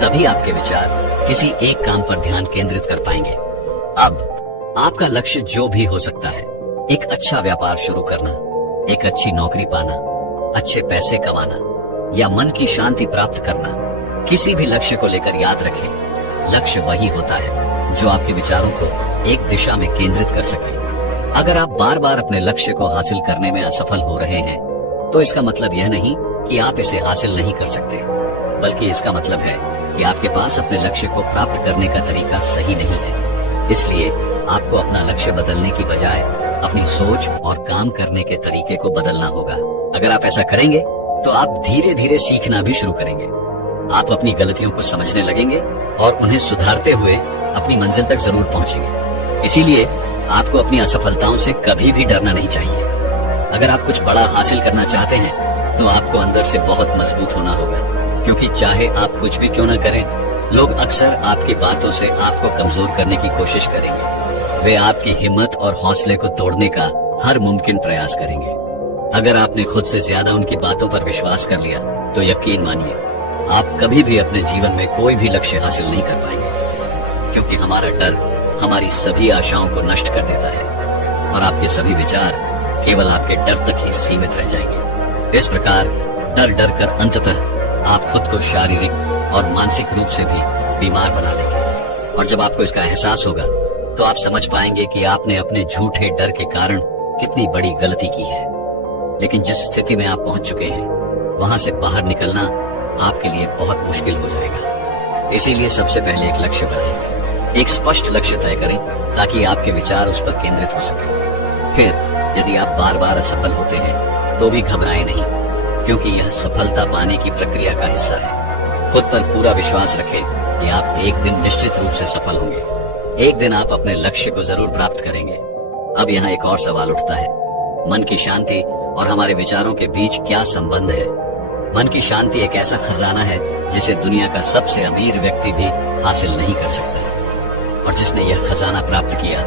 तभी आपके विचार किसी एक काम पर ध्यान केंद्रित कर पाएंगे। अब आपका लक्ष्य जो भी हो सकता है, एक अच्छा व्यापार शुरू करना, एक अच्छी नौकरी पाना, अच्छे पैसे कमाना या मन की शांति प्राप्त करना, किसी भी लक्ष्य को लेकर याद रखें, लक्ष्य वही होता है जो आपके विचारों को एक दिशा में केंद्रित कर सके। अगर आप बार बार अपने लक्ष्य को हासिल करने में असफल हो रहे हैं, तो इसका मतलब यह नहीं कि आप इसे हासिल नहीं कर सकते, बल्कि इसका मतलब है कि आपके पास अपने लक्ष्य को प्राप्त करने का तरीका सही नहीं है। इसलिए आपको अपना लक्ष्य बदलने की बजाय अपनी सोच और काम करने के तरीके को बदलना होगा। अगर आप ऐसा करेंगे, तो आप धीरे धीरे सीखना भी शुरू करेंगे। आप अपनी गलतियों को समझने लगेंगे और उन्हें सुधारते हुए अपनी मंजिल तक जरूर पहुंचेंगे। इसीलिए आपको अपनी असफलताओं से कभी भी डरना नहीं चाहिए। अगर आप कुछ बड़ा हासिल करना चाहते हैं, तो आपको अंदर से बहुत मजबूत होना होगा, क्योंकि चाहे आप कुछ भी क्यों न करें, लोग अक्सर आपकी बातों से आपको कमजोर करने की कोशिश करेंगे। वे आपकी हिम्मत और हौसले को तोड़ने का हर मुमकिन प्रयास करेंगे। अगर आपने खुद से ज्यादा उनकी बातों पर विश्वास कर लिया, तो यकीन मानिए, आप कभी भी अपने जीवन में कोई भी लक्ष्य हासिल नहीं कर पाएंगे, क्योंकि हमारा डर हमारी सभी आशाओं को नष्ट कर देता है और आपके सभी विचार केवल आपके डर तक ही सीमित रह जाएंगे। इस प्रकार डर डर कर अंततः आप खुद को शारीरिक और मानसिक रूप से भी बीमार बना लेंगे। और जब आपको इसका एहसास होगा, तो आप समझ पाएंगे कि आपने अपने झूठे डर के कारण कितनी बड़ी गलती की है। लेकिन जिस स्थिति में आप पहुंच चुके हैं, वहां से बाहर निकलना आपके लिए बहुत मुश्किल हो जाएगा। इसीलिए सबसे पहले एक लक्ष्य बनाएं, एक स्पष्ट लक्ष्य तय करें, ताकि आपके विचार उस पर केंद्रित हो सके। फिर यदि आप बार बार असफल होते हैं, तो भी घबराएं नहीं, क्योंकि यह सफलता पाने की प्रक्रिया का हिस्सा है। खुद पर पूरा विश्वास रखें कि आप एक दिन निश्चित रूप से सफल होंगे। एक दिन आप अपने लक्ष्य को जरूर प्राप्त करेंगे। अब यहाँ एक और सवाल उठता है, मन की शांति और हमारे विचारों के बीच क्या संबंध है? मन की शांति एक ऐसा खजाना है जिसे दुनिया का सबसे अमीर व्यक्ति भी हासिल नहीं कर सकता, और जिसने यह खजाना प्राप्त किया,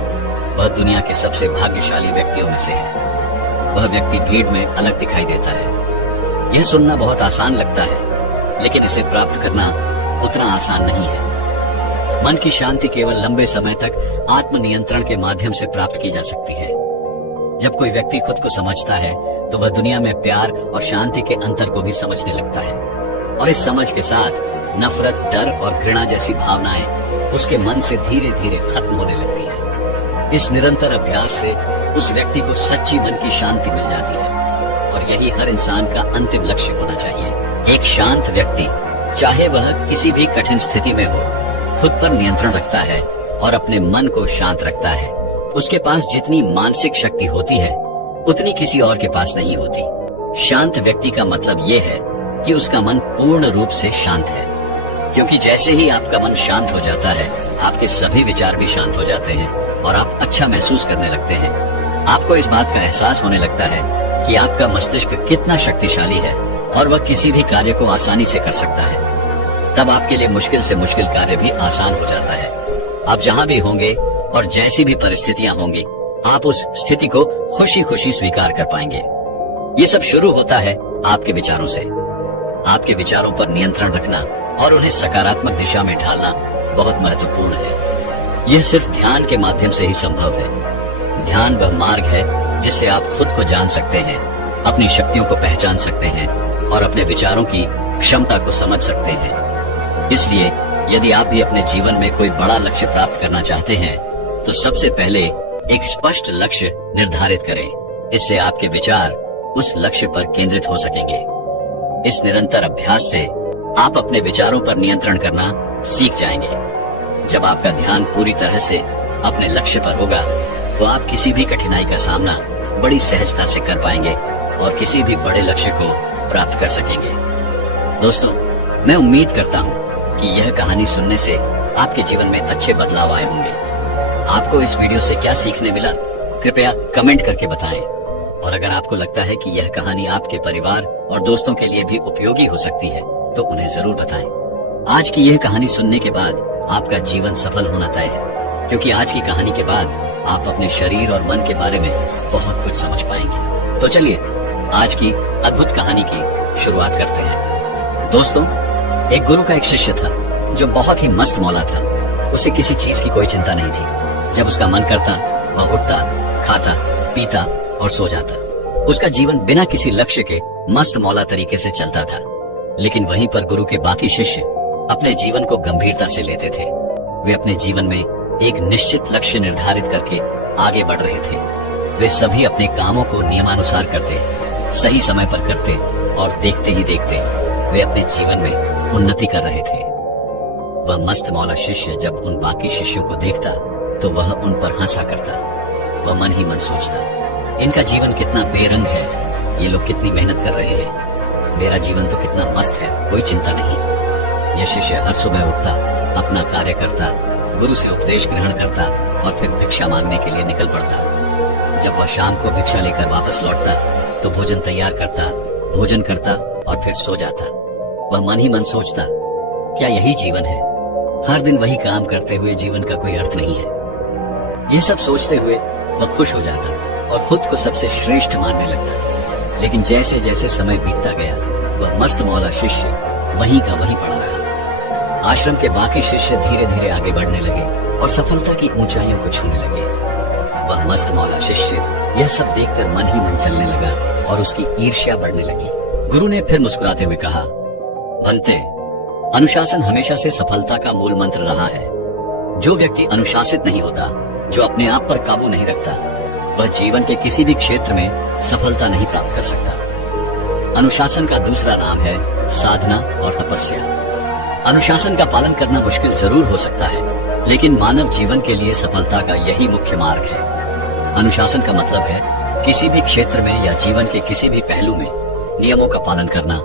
वह दुनिया के सबसे भाग्यशाली व्यक्तियों में से है। वह व्यक्ति भीड़ में अलग दिखाई देता है। यह सुनना बहुत आसान लगता है, लेकिन इसे प्राप्त करना उतना आसान नहीं है। मन की शांति केवल लंबे समय तक आत्मनियंत्रण के माध्यम से प्राप्त की जा सकती है। जब कोई व्यक्ति खुद को समझता है, तो वह दुनिया में प्यार और शांति के अंतर को भी समझने लगता है, और इस समझ के साथ नफरत, डर और घृणा जैसी भावनाएं उसके मन से धीरे धीरे खत्म होने लगती है। इस निरंतर अभ्यास से उस व्यक्ति को सच्ची मन की शांति मिल जाती है, और यही हर इंसान का अंतिम लक्ष्य होना चाहिए। एक शांत व्यक्ति, चाहे वह किसी भी कठिन स्थिति में हो, खुद पर नियंत्रण रखता है और अपने मन को शांत रखता है। उसके पास जितनी मानसिक शक्ति होती है, उतनी किसी और के पास नहीं होती। शांत व्यक्ति का मतलब ये है कि उसका मन पूर्ण रूप से शांत है, क्योंकि जैसे ही आपका मन शांत हो जाता है, आपके सभी विचार भी शांत हो जाते हैं और आप अच्छा महसूस करने लगते हैं। आपको इस बात का एहसास होने लगता है कि आपका मस्तिष्क कितना शक्तिशाली है और वह किसी भी कार्य को आसानी से कर सकता है। तब आपके लिए मुश्किल से मुश्किल कार्य भी आसान हो जाता है। आप जहाँ भी होंगे और जैसी भी परिस्थितियां होंगी, आप उस स्थिति को खुशी खुशी स्वीकार कर पाएंगे। ये सब शुरू होता है आपके विचारों से। आपके विचारों पर नियंत्रण रखना और उन्हें सकारात्मक दिशा में ढालना बहुत महत्वपूर्ण है। यह सिर्फ ध्यान के माध्यम से ही संभव है। ध्यान वह मार्ग है जिससे आप खुद को जान सकते हैं, अपनी शक्तियों को पहचान सकते हैं और अपने विचारों की क्षमता को समझ सकते हैं। इसलिए यदि आप भी अपने जीवन में कोई बड़ा लक्ष्य प्राप्त करना चाहते हैं, तो सबसे पहले एक स्पष्ट लक्ष्य निर्धारित करें। इससे आपके विचार उस लक्ष्य पर केंद्रित हो सकेंगे। इस निरंतर अभ्यास से आप अपने विचारों पर नियंत्रण करना सीख जाएंगे। जब आपका ध्यान पूरी तरह से अपने लक्ष्य पर होगा, तो आप किसी भी कठिनाई का सामना बड़ी सहजता से कर पाएंगे और किसी भी बड़े लक्ष्य को प्राप्त कर सकेंगे। दोस्तों, मैं उम्मीद करता हूँ कि यह कहानी सुनने से आपके जीवन में अच्छे बदलाव आए होंगे। आपको इस वीडियो से क्या सीखने मिला, कृपया कमेंट करके बताएं। और अगर आपको लगता है कि यह कहानी आपके परिवार और दोस्तों के लिए भी उपयोगी हो सकती है, तो उन्हें जरूर बताएं। आज की यह कहानी सुनने के बाद आपका जीवन सफल होना तय है, क्योंकि आज की कहानी के बाद आप अपने शरीर और मन के बारे में बहुत कुछ समझ पाएंगे। तो चलिए आज की अद्भुत कहानी की शुरुआत करते हैं। दोस्तों, एक गुरु का एक शिष्य था जो बहुत ही मस्त मौला था। उसे किसी चीज की कोई चिंता नहीं थी। जब उसका मन करता, वह उठता, खाता, पीता और सो जाता। उसका जीवन बिना किसी लक्ष्य के मस्त मौला तरीके से चलता था। लेकिन वहीं पर गुरु के बाकी शिष्य अपने जीवन को गंभीरता से लेते थे। वे अपने जीवन में एक निश्चित लक्ष्य निर्धारित करके आगे बढ़ रहे थे। वे सभी अपने कामों को नियमानुसार करते, सही समय पर करते और देखते ही देखते वे अपने जीवन में उन्नति कर रहे थे। वह मस्त मौला शिष्य जब उन बाकी शिष्यों को देखता, तो वह उन पर हंसा करता। वह मन ही मन सोचता, इनका जीवन कितना बेरंग है, ये लोग कितनी मेहनत कर रहे हैं। मेरा जीवन तो कितना मस्त है, कोई चिंता नहीं। यह शिष्य हर सुबह उठता, अपना कार्य करता, गुरु से उपदेश ग्रहण करता और फिर भिक्षा मांगने के लिए निकल पड़ता। जब वह शाम को भिक्षा लेकर वापस लौटता, तो भोजन तैयार करता, भोजन करता और फिर सो जाता। वह मन ही मन सोचता, क्या यही जीवन है? हर दिन वही काम करते हुए जीवन का कोई अर्थ नहीं है। यह सब सोचते हुए वह खुश हो जाता और खुद को सबसे श्रेष्ठ मानने लगता। लेकिन जैसे जैसे समय बीतता गया, वह मस्त मौला शिष्य वहीं का वहीं पड़ा रहा। आश्रम के बाकी शिष्य धीरे धीरे आगे बढ़ने लगे और सफलता की ऊंचाइयों को छूने लगे। वह मस्त मौला शिष्य यह सब देखकर मन ही मन चलने लगा और उसकी ईर्ष्या बढ़ने लगी। गुरु ने फिर मुस्कुराते हुए कहा, भंते, अनुशासन हमेशा से सफलता का मूल मंत्र रहा है। जो व्यक्ति अनुशासित नहीं होता, जो अपने आप पर काबू नहीं रखता, वह जीवन के किसी भी क्षेत्र में सफलता नहीं प्राप्त कर सकता। अनुशासन का दूसरा नाम है साधना और तपस्या। अनुशासन का पालन करना मुश्किल जरूर हो सकता है, लेकिन मानव जीवन के लिए सफलता का यही मुख्य मार्ग है। अनुशासन का मतलब है किसी भी क्षेत्र में या जीवन के किसी भी पहलू में नियमों का पालन करना,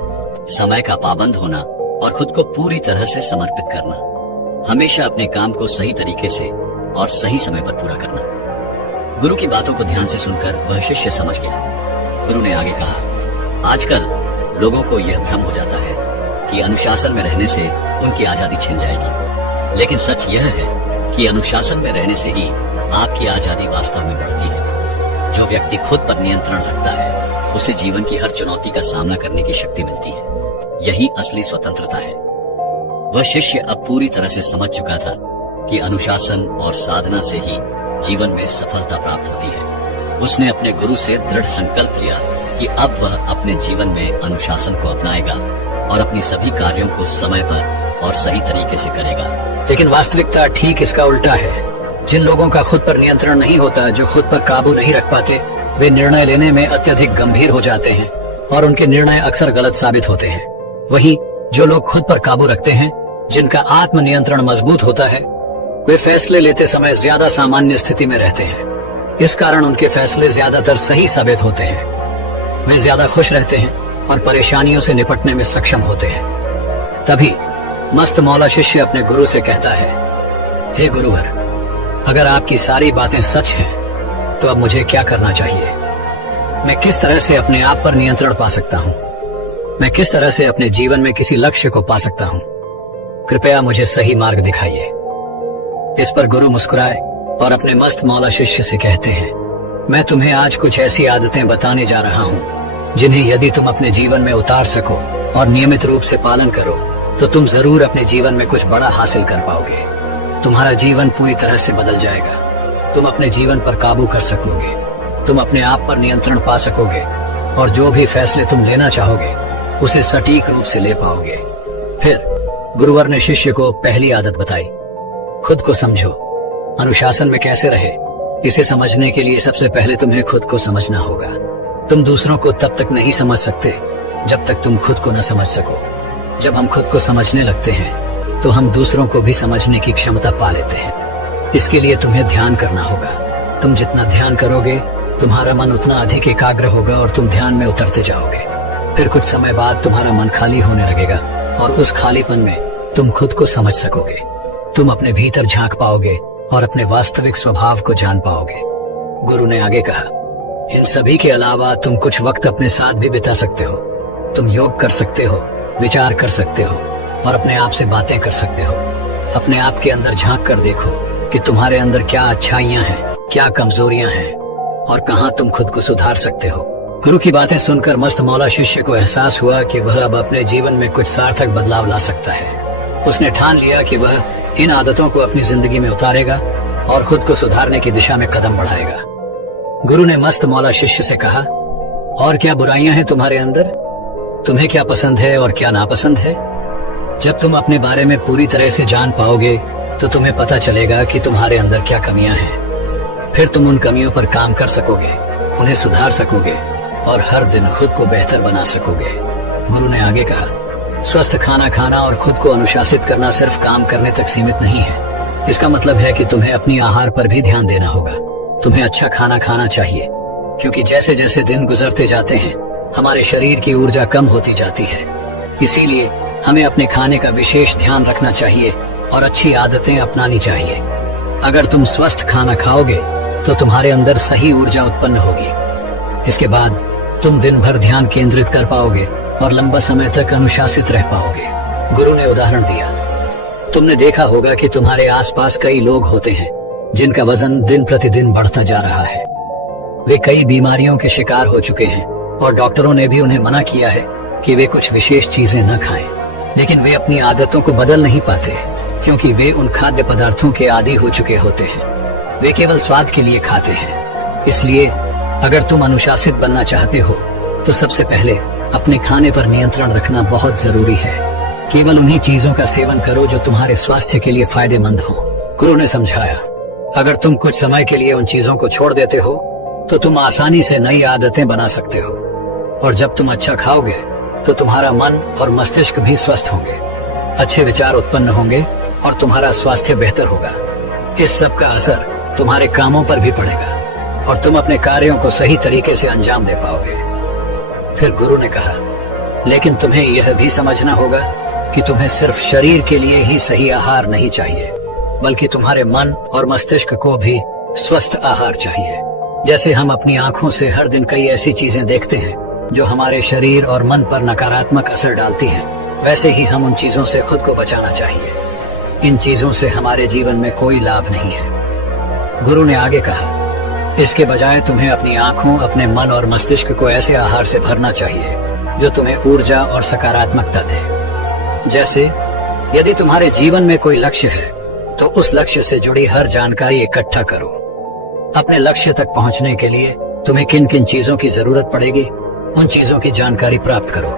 समय का पाबंद होना और खुद को पूरी तरह से समर्पित करना। हमेशा अपने काम को सही तरीके से और सही समय पर पूरा करना। गुरु की बातों को ध्यान से सुनकर वह शिष्य समझ गया। गुरु ने आगे कहा, आजकल लोगों को यह भ्रम हो जाता है कि अनुशासन में रहने से उनकी आजादी छिन जाएगी। लेकिन सच यह है कि अनुशासन में रहने से ही आपकी आजादी वास्तव में बढ़ती है। जो व्यक्ति खुद पर नियंत्रण रखता है, उसे जीवन की हर चुनौती का सामना करने की शक्ति मिलती है। यही असली स्वतंत्रता है। वह शिष्य अब पूरी तरह से समझ चुका था कि अनुशासन और साधना से ही जीवन में सफलता प्राप्त होती है। उसने अपने गुरु से दृढ़ संकल्प लिया कि अब वह अपने जीवन में अनुशासन को अपनाएगा और अपनी सभी कार्यों को समय पर और सही तरीके से करेगा। लेकिन वास्तविकता ठीक इसका उल्टा है। जिन लोगों का खुद पर नियंत्रण नहीं होता, जो खुद पर काबू नहीं रख पाते, वे निर्णय लेने में अत्यधिक गंभीर हो जाते हैं और उनके निर्णय अक्सर गलत साबित होते हैं। वहीं जो लोग खुद पर काबू रखते हैं, जिनका आत्म नियंत्रण मजबूत होता है, वे फैसले लेते समय ज्यादा सामान्य स्थिति में रहते हैं। इस कारण उनके फैसले ज्यादातर सही साबित होते हैं। वे ज्यादा खुश रहते हैं और परेशानियों से निपटने में सक्षम होते हैं। तभी मस्त मौला शिष्य अपने गुरु से कहता है, हे गुरुवर, अगर आपकी सारी बातें सच हैं, तो अब मुझे क्या करना चाहिए? मैं किस तरह से अपने आप पर नियंत्रण पा सकता हूँ? मैं किस तरह से अपने जीवन में किसी लक्ष्य को पा सकता हूँ? कृपया मुझे सही मार्ग दिखाइए। इस पर गुरु मुस्कुराए और अपने मस्त मौला शिष्य से कहते हैं, मैं तुम्हें आज कुछ ऐसी आदतें बताने जा रहा हूँ जिन्हें यदि तुम अपने जीवन में उतार सको और नियमित रूप से पालन करो तो तुम जरूर अपने जीवन में कुछ बड़ा हासिल कर पाओगे। तुम्हारा जीवन पूरी तरह से बदल जाएगा। तुम अपने जीवन पर काबू कर सकोगे, तुम अपने आप पर नियंत्रण पा सकोगे और जो भी फैसले तुम लेना चाहोगे उसे सटीक रूप से ले पाओगे। फिर गुरुवर ने शिष्य को पहली आदत बताई, खुद को समझो। अनुशासन में कैसे रहे, इसे समझने के लिए सबसे पहले तुम्हें खुद को समझना होगा। तुम दूसरों को तब तक नहीं समझ सकते जब तक तुम खुद को न समझ सको। जब हम खुद को समझने लगते हैं तो हम दूसरों को भी समझने की क्षमता पा लेते हैं। इसके लिए तुम्हें ध्यान करना होगा। तुम जितना ध्यान करोगे तुम्हारा मन उतना अधिक एकाग्र होगा और तुम ध्यान में उतरते जाओगे। फिर कुछ समय बाद तुम्हारा मन खाली होने लगेगा और उस खालीपन में तुम खुद को समझ सकोगे। तुम अपने भीतर झांक पाओगे और अपने वास्तविक स्वभाव को जान पाओगे। गुरु ने आगे कहा, इन सभी के अलावा तुम कुछ वक्त अपने साथ भी बिता सकते हो। तुम योग कर सकते हो, विचार कर सकते हो और अपने आप से बातें कर सकते हो। अपने आप के अंदर झांक कर देखो कि तुम्हारे अंदर क्या अच्छाइयां हैं, क्या कमजोरियां हैं और कहां तुम खुद को सुधार सकते हो। गुरु की बातें सुनकर मस्त मौला शिष्य को एहसास हुआ कि वह अब अपने जीवन में कुछ सार्थक बदलाव ला सकता है। उसने ठान लिया कि वह इन आदतों को अपनी जिंदगी में उतारेगा और खुद को सुधारने की दिशा में कदम बढ़ाएगा। गुरु ने मस्त मौला शिष्य से कहा, और क्या बुराइयां हैं तुम्हारे अंदर? तुम्हें क्या पसंद है और क्या नापसंद है? जब तुम अपने बारे में पूरी तरह से जान पाओगे तो तुम्हें पता चलेगा कि तुम्हारे अंदर क्या कमियां हैं। फिर तुम उन कमियों पर काम कर सकोगे, उन्हें सुधार सकोगे और हर दिन खुद को बेहतर बना सकोगे। गुरु ने आगे कहा, स्वस्थ खाना खाना और खुद को अनुशासित करना सिर्फ काम करने तक सीमित नहीं है। इसका मतलब है कि तुम्हें अपनी आहार पर भी ध्यान देना होगा। तुम्हें अच्छा खाना खाना चाहिए, क्योंकि जैसे जैसे दिन गुजरते जाते हैं हमारे शरीर की ऊर्जा कम होती जाती है। इसीलिए हमें अपने खाने का विशेष ध्यान रखना चाहिए और अच्छी आदतें अपनानी चाहिए। अगर तुम स्वस्थ खाना खाओगे तो तुम्हारे अंदर सही ऊर्जा उत्पन्न होगी। इसके बाद तुम दिन भर ध्यान केंद्रित कर पाओगे और लंबा समय तक अनुशासित रह पाओगे। गुरु ने उदाहरण दिया, तुमने देखा होगा कि तुम्हारे आसपास कई लोग होते हैं जिनका वजन दिन प्रतिदिन बढ़ता जा रहा है। वे कई बीमारियों के शिकार हो चुके हैं और डॉक्टरों ने भी उन्हें मना किया है कि वे कुछ विशेष चीजें न खाएं, लेकिन वे अपनी आदतों को बदल नहीं पाते क्योंकि वे उन खाद्य पदार्थों के आदी हो चुके होते हैं। वे केवल स्वाद के लिए खाते हैं। इसलिए अगर तुम अनुशासित बनना चाहते हो तो सबसे पहले अपने खाने पर नियंत्रण रखना बहुत जरूरी है। केवल उन्हीं चीजों का सेवन करो जो तुम्हारे स्वास्थ्य के लिए फायदेमंद हो। गुरु ने समझाया, अगर तुम कुछ समय के लिए उन चीजों को छोड़ देते हो तो तुम आसानी से नई आदतें बना सकते हो और जब तुम अच्छा खाओगे तो तुम्हारा मन और मस्तिष्क भी स्वस्थ होंगे, अच्छे विचार उत्पन्न होंगे और तुम्हारा स्वास्थ्य बेहतर होगा। इस सब का असर तुम्हारे कामों पर भी पड़ेगा और तुम अपने कार्यों को सही तरीके से अंजाम दे पाओगे। फिर गुरु ने कहा, लेकिन तुम्हें यह भी समझना होगा कि तुम्हें सिर्फ शरीर के लिए ही सही आहार नहीं चाहिए, बल्कि तुम्हारे मन और मस्तिष्क को भी स्वस्थ आहार चाहिए। जैसे हम अपनी आंखों से हर दिन कई ऐसी चीजें देखते हैं जो हमारे शरीर और मन पर नकारात्मक असर डालती हैं, वैसे ही हम उन चीजों से खुद को बचाना चाहिए। इन चीजों से हमारे जीवन में कोई लाभ नहीं है। गुरु ने आगे कहा, इसके बजाय तुम्हें अपनी आंखों, अपने मन और मस्तिष्क को ऐसे आहार से भरना चाहिए जो तुम्हें ऊर्जा और सकारात्मकता दे। जैसे यदि तुम्हारे जीवन में कोई लक्ष्य है तो उस लक्ष्य से जुड़ी हर जानकारी इकट्ठा करो। अपने लक्ष्य तक पहुंचने के लिए तुम्हें किन किन चीजों की जरूरत पड़ेगी, उन चीजों की जानकारी प्राप्त करो।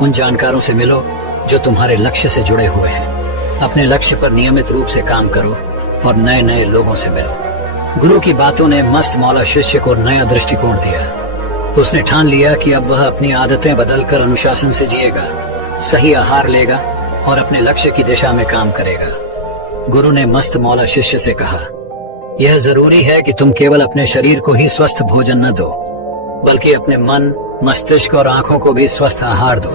उन जानकारों से मिलो जो तुम्हारे लक्ष्य से जुड़े हुए हैं। अपने लक्ष्य पर नियमित रूप से काम करो और नए नए लोगों से मिलो। गुरु की बातों ने मस्त मौला शिष्य को नया दृष्टिकोण दिया। उसने ठान लिया कि अब वह अपनी आदतें बदलकर अनुशासन से जिएगा, सही आहार लेगा और अपने लक्ष्य की दिशा में काम करेगा। गुरु ने मस्त मौला शिष्य से कहा, यह जरूरी है कि तुम केवल अपने शरीर को ही स्वस्थ भोजन न दो, बल्कि अपने मन, मस्तिष्क और आंखों को भी स्वस्थ आहार दो।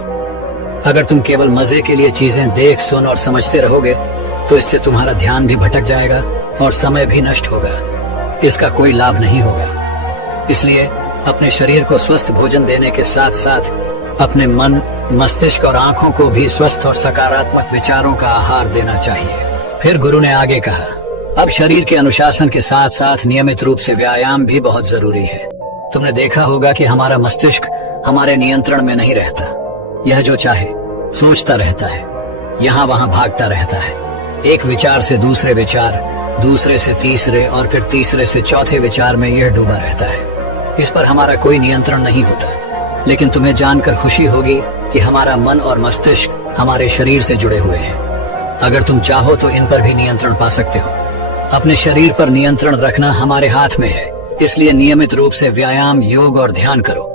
अगर तुम केवल मजे के लिए चीजें देख, सुन और समझते रहोगे तो इससे तुम्हारा ध्यान भी भटक जाएगा और समय भी नष्ट होगा। इसका कोई लाभ नहीं होगा। इसलिए अपने शरीर को स्वस्थ भोजन देने के साथ साथ अपने मन, मस्तिष्क और आंखों को भी स्वस्थ और सकारात्मक विचारों का आहार देना चाहिए। फिर गुरु ने आगे कहा, अब शरीर के अनुशासन के साथ साथ नियमित रूप से व्यायाम भी बहुत जरूरी है। तुमने देखा होगा कि हमारा मस्तिष्क हमारे नियंत्रण में नहीं रहता। यह जो चाहे सोचता रहता है, यहाँ वहाँ भागता रहता है। एक विचार से दूसरे विचार, दूसरे से तीसरे और फिर तीसरे से चौथे विचार में यह डूबा रहता है। इस पर हमारा कोई नियंत्रण नहीं होता। लेकिन तुम्हें जानकर खुशी होगी कि हमारा मन और मस्तिष्क हमारे शरीर से जुड़े हुए हैं। अगर तुम चाहो तो इन पर भी नियंत्रण पा सकते हो। अपने शरीर पर नियंत्रण रखना हमारे हाथ में है। इसलिए नियमित रूप से व्यायाम, योग और ध्यान करो।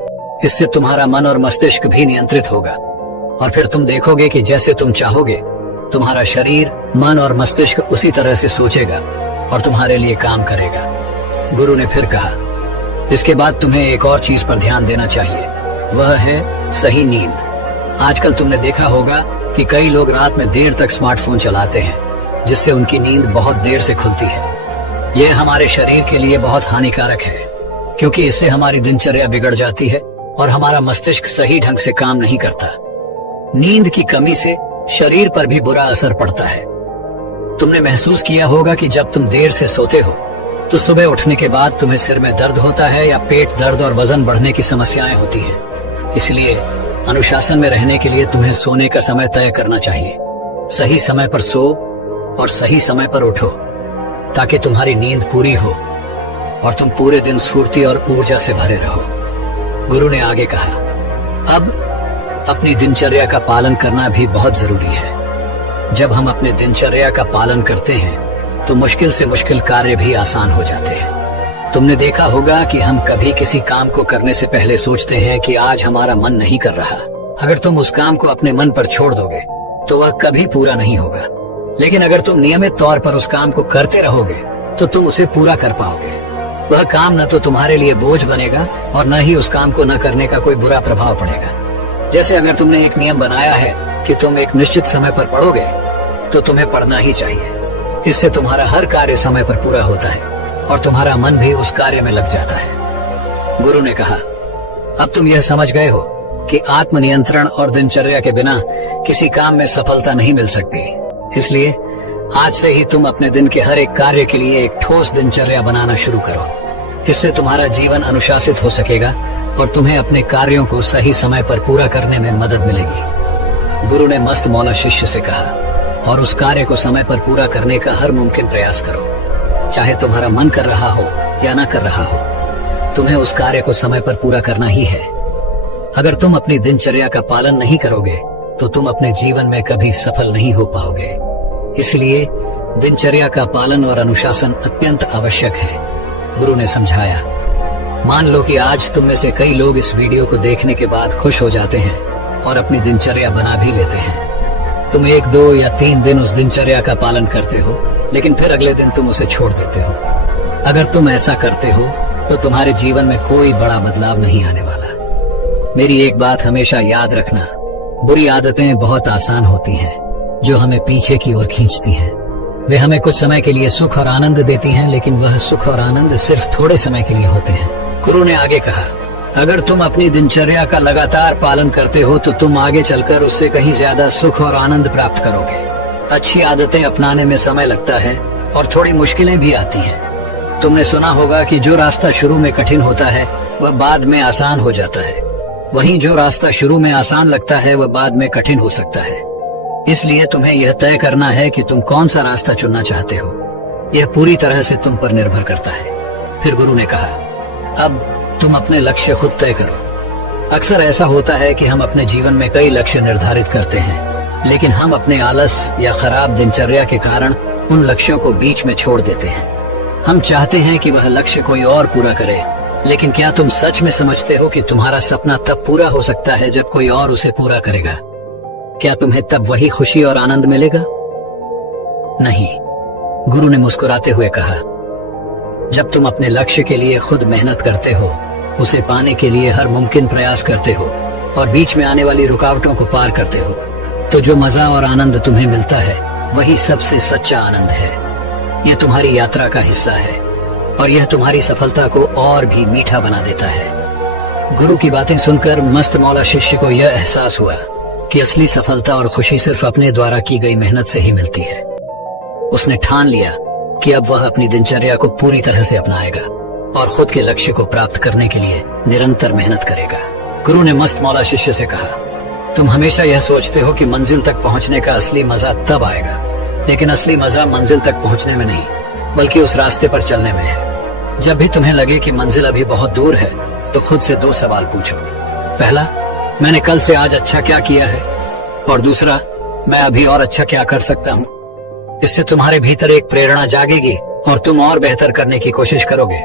इससे तुम्हारा मन और मस्तिष्क भी नियंत्रित होगा और फिर तुम देखोगे कि जैसे तुम चाहोगे तुम्हारा शरीर, मन और मस्तिष्क उसी तरह से सोचेगा और तुम्हारे लिए काम करेगा। गुरु ने फिर कहा, इसके बाद तुम्हें एक और चीज पर ध्यान देना चाहिए, वह है सही नींद। आजकल तुमने देखा होगा कि कई लोग रात में देर तक स्मार्टफोन चलाते हैं, जिससे उनकी नींद बहुत देर से खुलती है। यह हमारे शरीर के लिए बहुत हानिकारक है, क्योंकि इससे हमारी दिनचर्या बिगड़ जाती है और हमारा मस्तिष्क सही ढंग से काम नहीं करता। नींद की कमी से शरीर पर भी बुरा असर पड़ता है। तुमने महसूस किया होगा कि जब तुम देर से सोते हो तो सुबह उठने के बाद तुम्हें सिर में दर्द होता है या पेट दर्द और वजन बढ़ने की समस्याएं होती हैं। इसलिए अनुशासन में रहने के लिए तुम्हें सोने का समय तय करना चाहिए। सही समय पर सो और सही समय पर उठो, ताकि तुम्हारी नींद पूरी हो और तुम पूरे दिन स्फूर्ति और ऊर्जा से भरे रहो। गुरु ने आगे कहा, अब अपनी दिनचर्या का पालन करना भी बहुत जरूरी है। जब हम अपने दिनचर्या का पालन करते हैं तो मुश्किल से मुश्किल कार्य भी आसान हो जाते हैं। तुमने देखा होगा कि हम कभी किसी काम को करने से पहले सोचते हैं कि आज हमारा मन नहीं कर रहा। अगर तुम उस काम को अपने मन पर छोड़ दोगे तो वह कभी पूरा नहीं होगा। लेकिन अगर तुम नियमित तौर पर उस काम को करते रहोगे तो तुम उसे पूरा कर पाओगे। वह काम न तो तुम्हारे लिए बोझ बनेगा और न ही उस काम को न करने का कोई बुरा प्रभाव पड़ेगा। जैसे अगर तुमने एक नियम बनाया है कि तुम एक निश्चित समय पर पढ़ोगे तो तुम्हें पढ़ना ही चाहिए। इससे तुम्हारा हर कार्य समय पर पूरा होता है और तुम्हारा मन भी उस कार्य में लग जाता है। गुरु ने कहा, अब तुम यह समझ गए हो कि आत्मनियंत्रण और दिनचर्या के बिना किसी काम में सफलता नहीं मिल सकती। इसलिए आज से ही तुम अपने दिन के हर एक कार्य के लिए एक ठोस दिनचर्या बनाना शुरू करो। इससे तुम्हारा जीवन अनुशासित हो सकेगा और तुम्हें अपने कार्यों को सही समय पर पूरा करने में मदद मिलेगी। गुरु ने मस्त मौला शिष्य से कहा, और उस कार्य को समय पर पूरा करने का हर मुमकिन प्रयास करो। चाहे तुम्हारा मन कर रहा हो या ना कर रहा हो, तुम्हें उस कार्य को समय पर पूरा करना ही है। अगर तुम अपनी दिनचर्या का पालन नहीं करोगे तो तुम अपने जीवन में कभी सफल नहीं हो पाओगे। इसलिए दिनचर्या का पालन और अनुशासन अत्यंत आवश्यक है। गुरु ने समझाया, मान लो कि आज तुम में से कई लोग इस वीडियो को देखने के बाद खुश हो जाते हैं और अपनी दिनचर्या बना भी लेते हैं। तुम 1, 2 या 3 दिन उस दिनचर्या का पालन करते हो, लेकिन फिर अगले दिन तुम उसे छोड़ देते हो। अगर तुम ऐसा करते हो तो तुम्हारे जीवन में कोई बड़ा बदलाव नहीं आने वाला। मेरी एक बात हमेशा याद रखना, बुरी आदतें बहुत आसान होती हैं, जो हमें पीछे की ओर खींचती हैं। वे हमें कुछ समय के लिए सुख और आनंद देती हैं, लेकिन वह सुख और आनंद सिर्फ थोड़े समय के लिए होते हैं। गुरु ने आगे कहा, अगर तुम अपनी दिनचर्या का लगातार पालन करते हो तो तुम आगे चलकर उससे कहीं ज्यादा सुख और आनंद प्राप्त करोगे। अच्छी आदतें अपनाने में समय लगता है और थोड़ी मुश्किलें भी आती हैं। तुमने सुना होगा कि जो रास्ता शुरू में कठिन होता है वह बाद में आसान हो जाता है। वहीं जो रास्ता शुरू में आसान लगता है वह बाद में कठिन हो सकता है। इसलिए तुम्हें यह तय करना है कि तुम कौन सा रास्ता चुनना चाहते हो। यह पूरी तरह से तुम पर निर्भर करता है। फिर गुरु ने कहा, अब तुम अपने लक्ष्य खुद तय करो। अक्सर ऐसा होता है कि हम अपने जीवन में कई लक्ष्य निर्धारित करते हैं, लेकिन हम अपने आलस या खराब दिनचर्या के कारण उन लक्ष्यों को बीच में छोड़ देते हैं। हम चाहते हैं कि वह लक्ष्य कोई और पूरा करे, लेकिन क्या तुम सच में समझते हो कि तुम्हारा सपना तब पूरा हो सकता है जब कोई और उसे पूरा करेगा? क्या तुम्हें तब वही खुशी और आनंद मिलेगा? नहीं। गुरु ने मुस्कुराते हुए कहा, जब तुम अपने लक्ष्य के लिए खुद मेहनत करते हो, उसे पाने के लिए हर मुमकिन प्रयास करते हो और बीच में आने वाली रुकावटों को पार करते हो, तो जो मजा और आनंद तुम्हें मिलता है वही सबसे सच्चा आनंद है। यह तुम्हारी यात्रा का हिस्सा है और यह तुम्हारी सफलता को और भी मीठा बना देता है। गुरु की बातें सुनकर मस्त मौला शिष्य को यह एहसास हुआ कि असली सफलता और खुशी सिर्फ अपने द्वारा की गई मेहनत से ही मिलती है। उसने ठान लिया कि अब वह अपनी दिनचर्या को पूरी तरह से अपनाएगा और खुद के लक्ष्य को प्राप्त करने के लिए निरंतर मेहनत करेगा। गुरु ने मस्त मौला शिष्य से कहा, तुम हमेशा यह सोचते हो कि मंजिल तक पहुंचने का असली मजा तब आएगा, लेकिन असली मजा मंजिल तक पहुंचने में नहीं बल्कि उस रास्ते पर चलने में है। जब भी तुम्हें लगे कि मंजिल अभी बहुत दूर है तो खुद से 2 सवाल पूछो। पहला, मैंने कल से आज अच्छा क्या किया है, और दूसरा, मैं अभी और अच्छा क्या कर सकता हूँ। इससे तुम्हारे भीतर एक प्रेरणा जागेगी और तुम और बेहतर करने की कोशिश करोगे।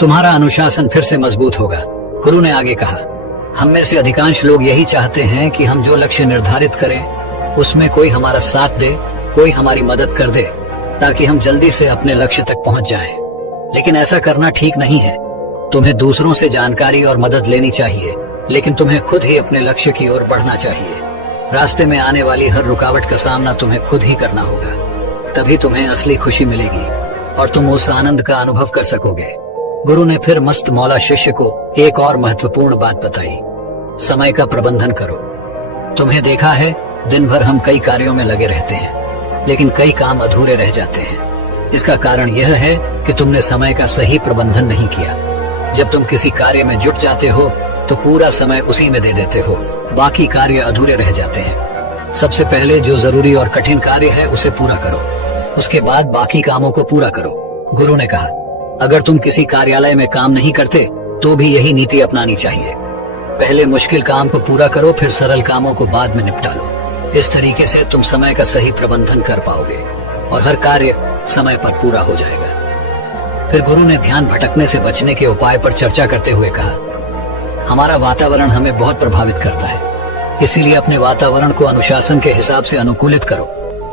तुम्हारा अनुशासन फिर से मजबूत होगा। गुरु ने आगे कहा, हम में से अधिकांश लोग यही चाहते हैं कि हम जो लक्ष्य निर्धारित करें उसमें कोई हमारा साथ दे, कोई हमारी मदद कर दे, ताकि हम जल्दी से अपने लक्ष्य तक पहुंच जाएं। लेकिन ऐसा करना ठीक नहीं है। तुम्हें दूसरों से जानकारी और मदद लेनी चाहिए, लेकिन तुम्हें खुद ही अपने लक्ष्य की ओर बढ़ना चाहिए। रास्ते में आने वाली हर रुकावट का सामना तुम्हें खुद ही करना होगा, तभी तुम्हें असली खुशी मिलेगी और तुम उस आनंद का अनुभव कर सकोगे। गुरु ने फिर मस्त मौला शिष्य को एक और महत्वपूर्ण बात बताई, समय का प्रबंधन करो। तुम्हें देखा है, दिन भर हम कई कार्यों में लगे रहते हैं, लेकिन कई काम अधूरे रह जाते हैं। इसका कारण यह है कि तुमने समय का सही प्रबंधन नहीं किया। जब तुम किसी कार्य में जुट जाते हो तो पूरा समय उसी में दे देते हो, बाकी कार्य अधूरे रह जाते हैं। सबसे पहले जो जरूरी और कठिन कार्य है उसे पूरा करो, उसके बाद बाकी कामों को पूरा करो। गुरु ने कहा, अगर तुम किसी कार्यालय में काम नहीं करते तो भी यही नीति अपनानी चाहिए। पहले मुश्किल काम को पूरा करो, फिर सरल कामों को बाद में निपटा लो। इस तरीके से तुम समय का सही प्रबंधन कर पाओगे और हर कार्य समय पर पूरा हो जाएगा। फिर गुरु ने ध्यान भटकने से बचने के उपाय पर चर्चा करते हुए कहा, हमारा वातावरण हमें बहुत प्रभावित करता है, इसीलिए अपने वातावरण को अनुशासन के हिसाब से अनुकूलित करो।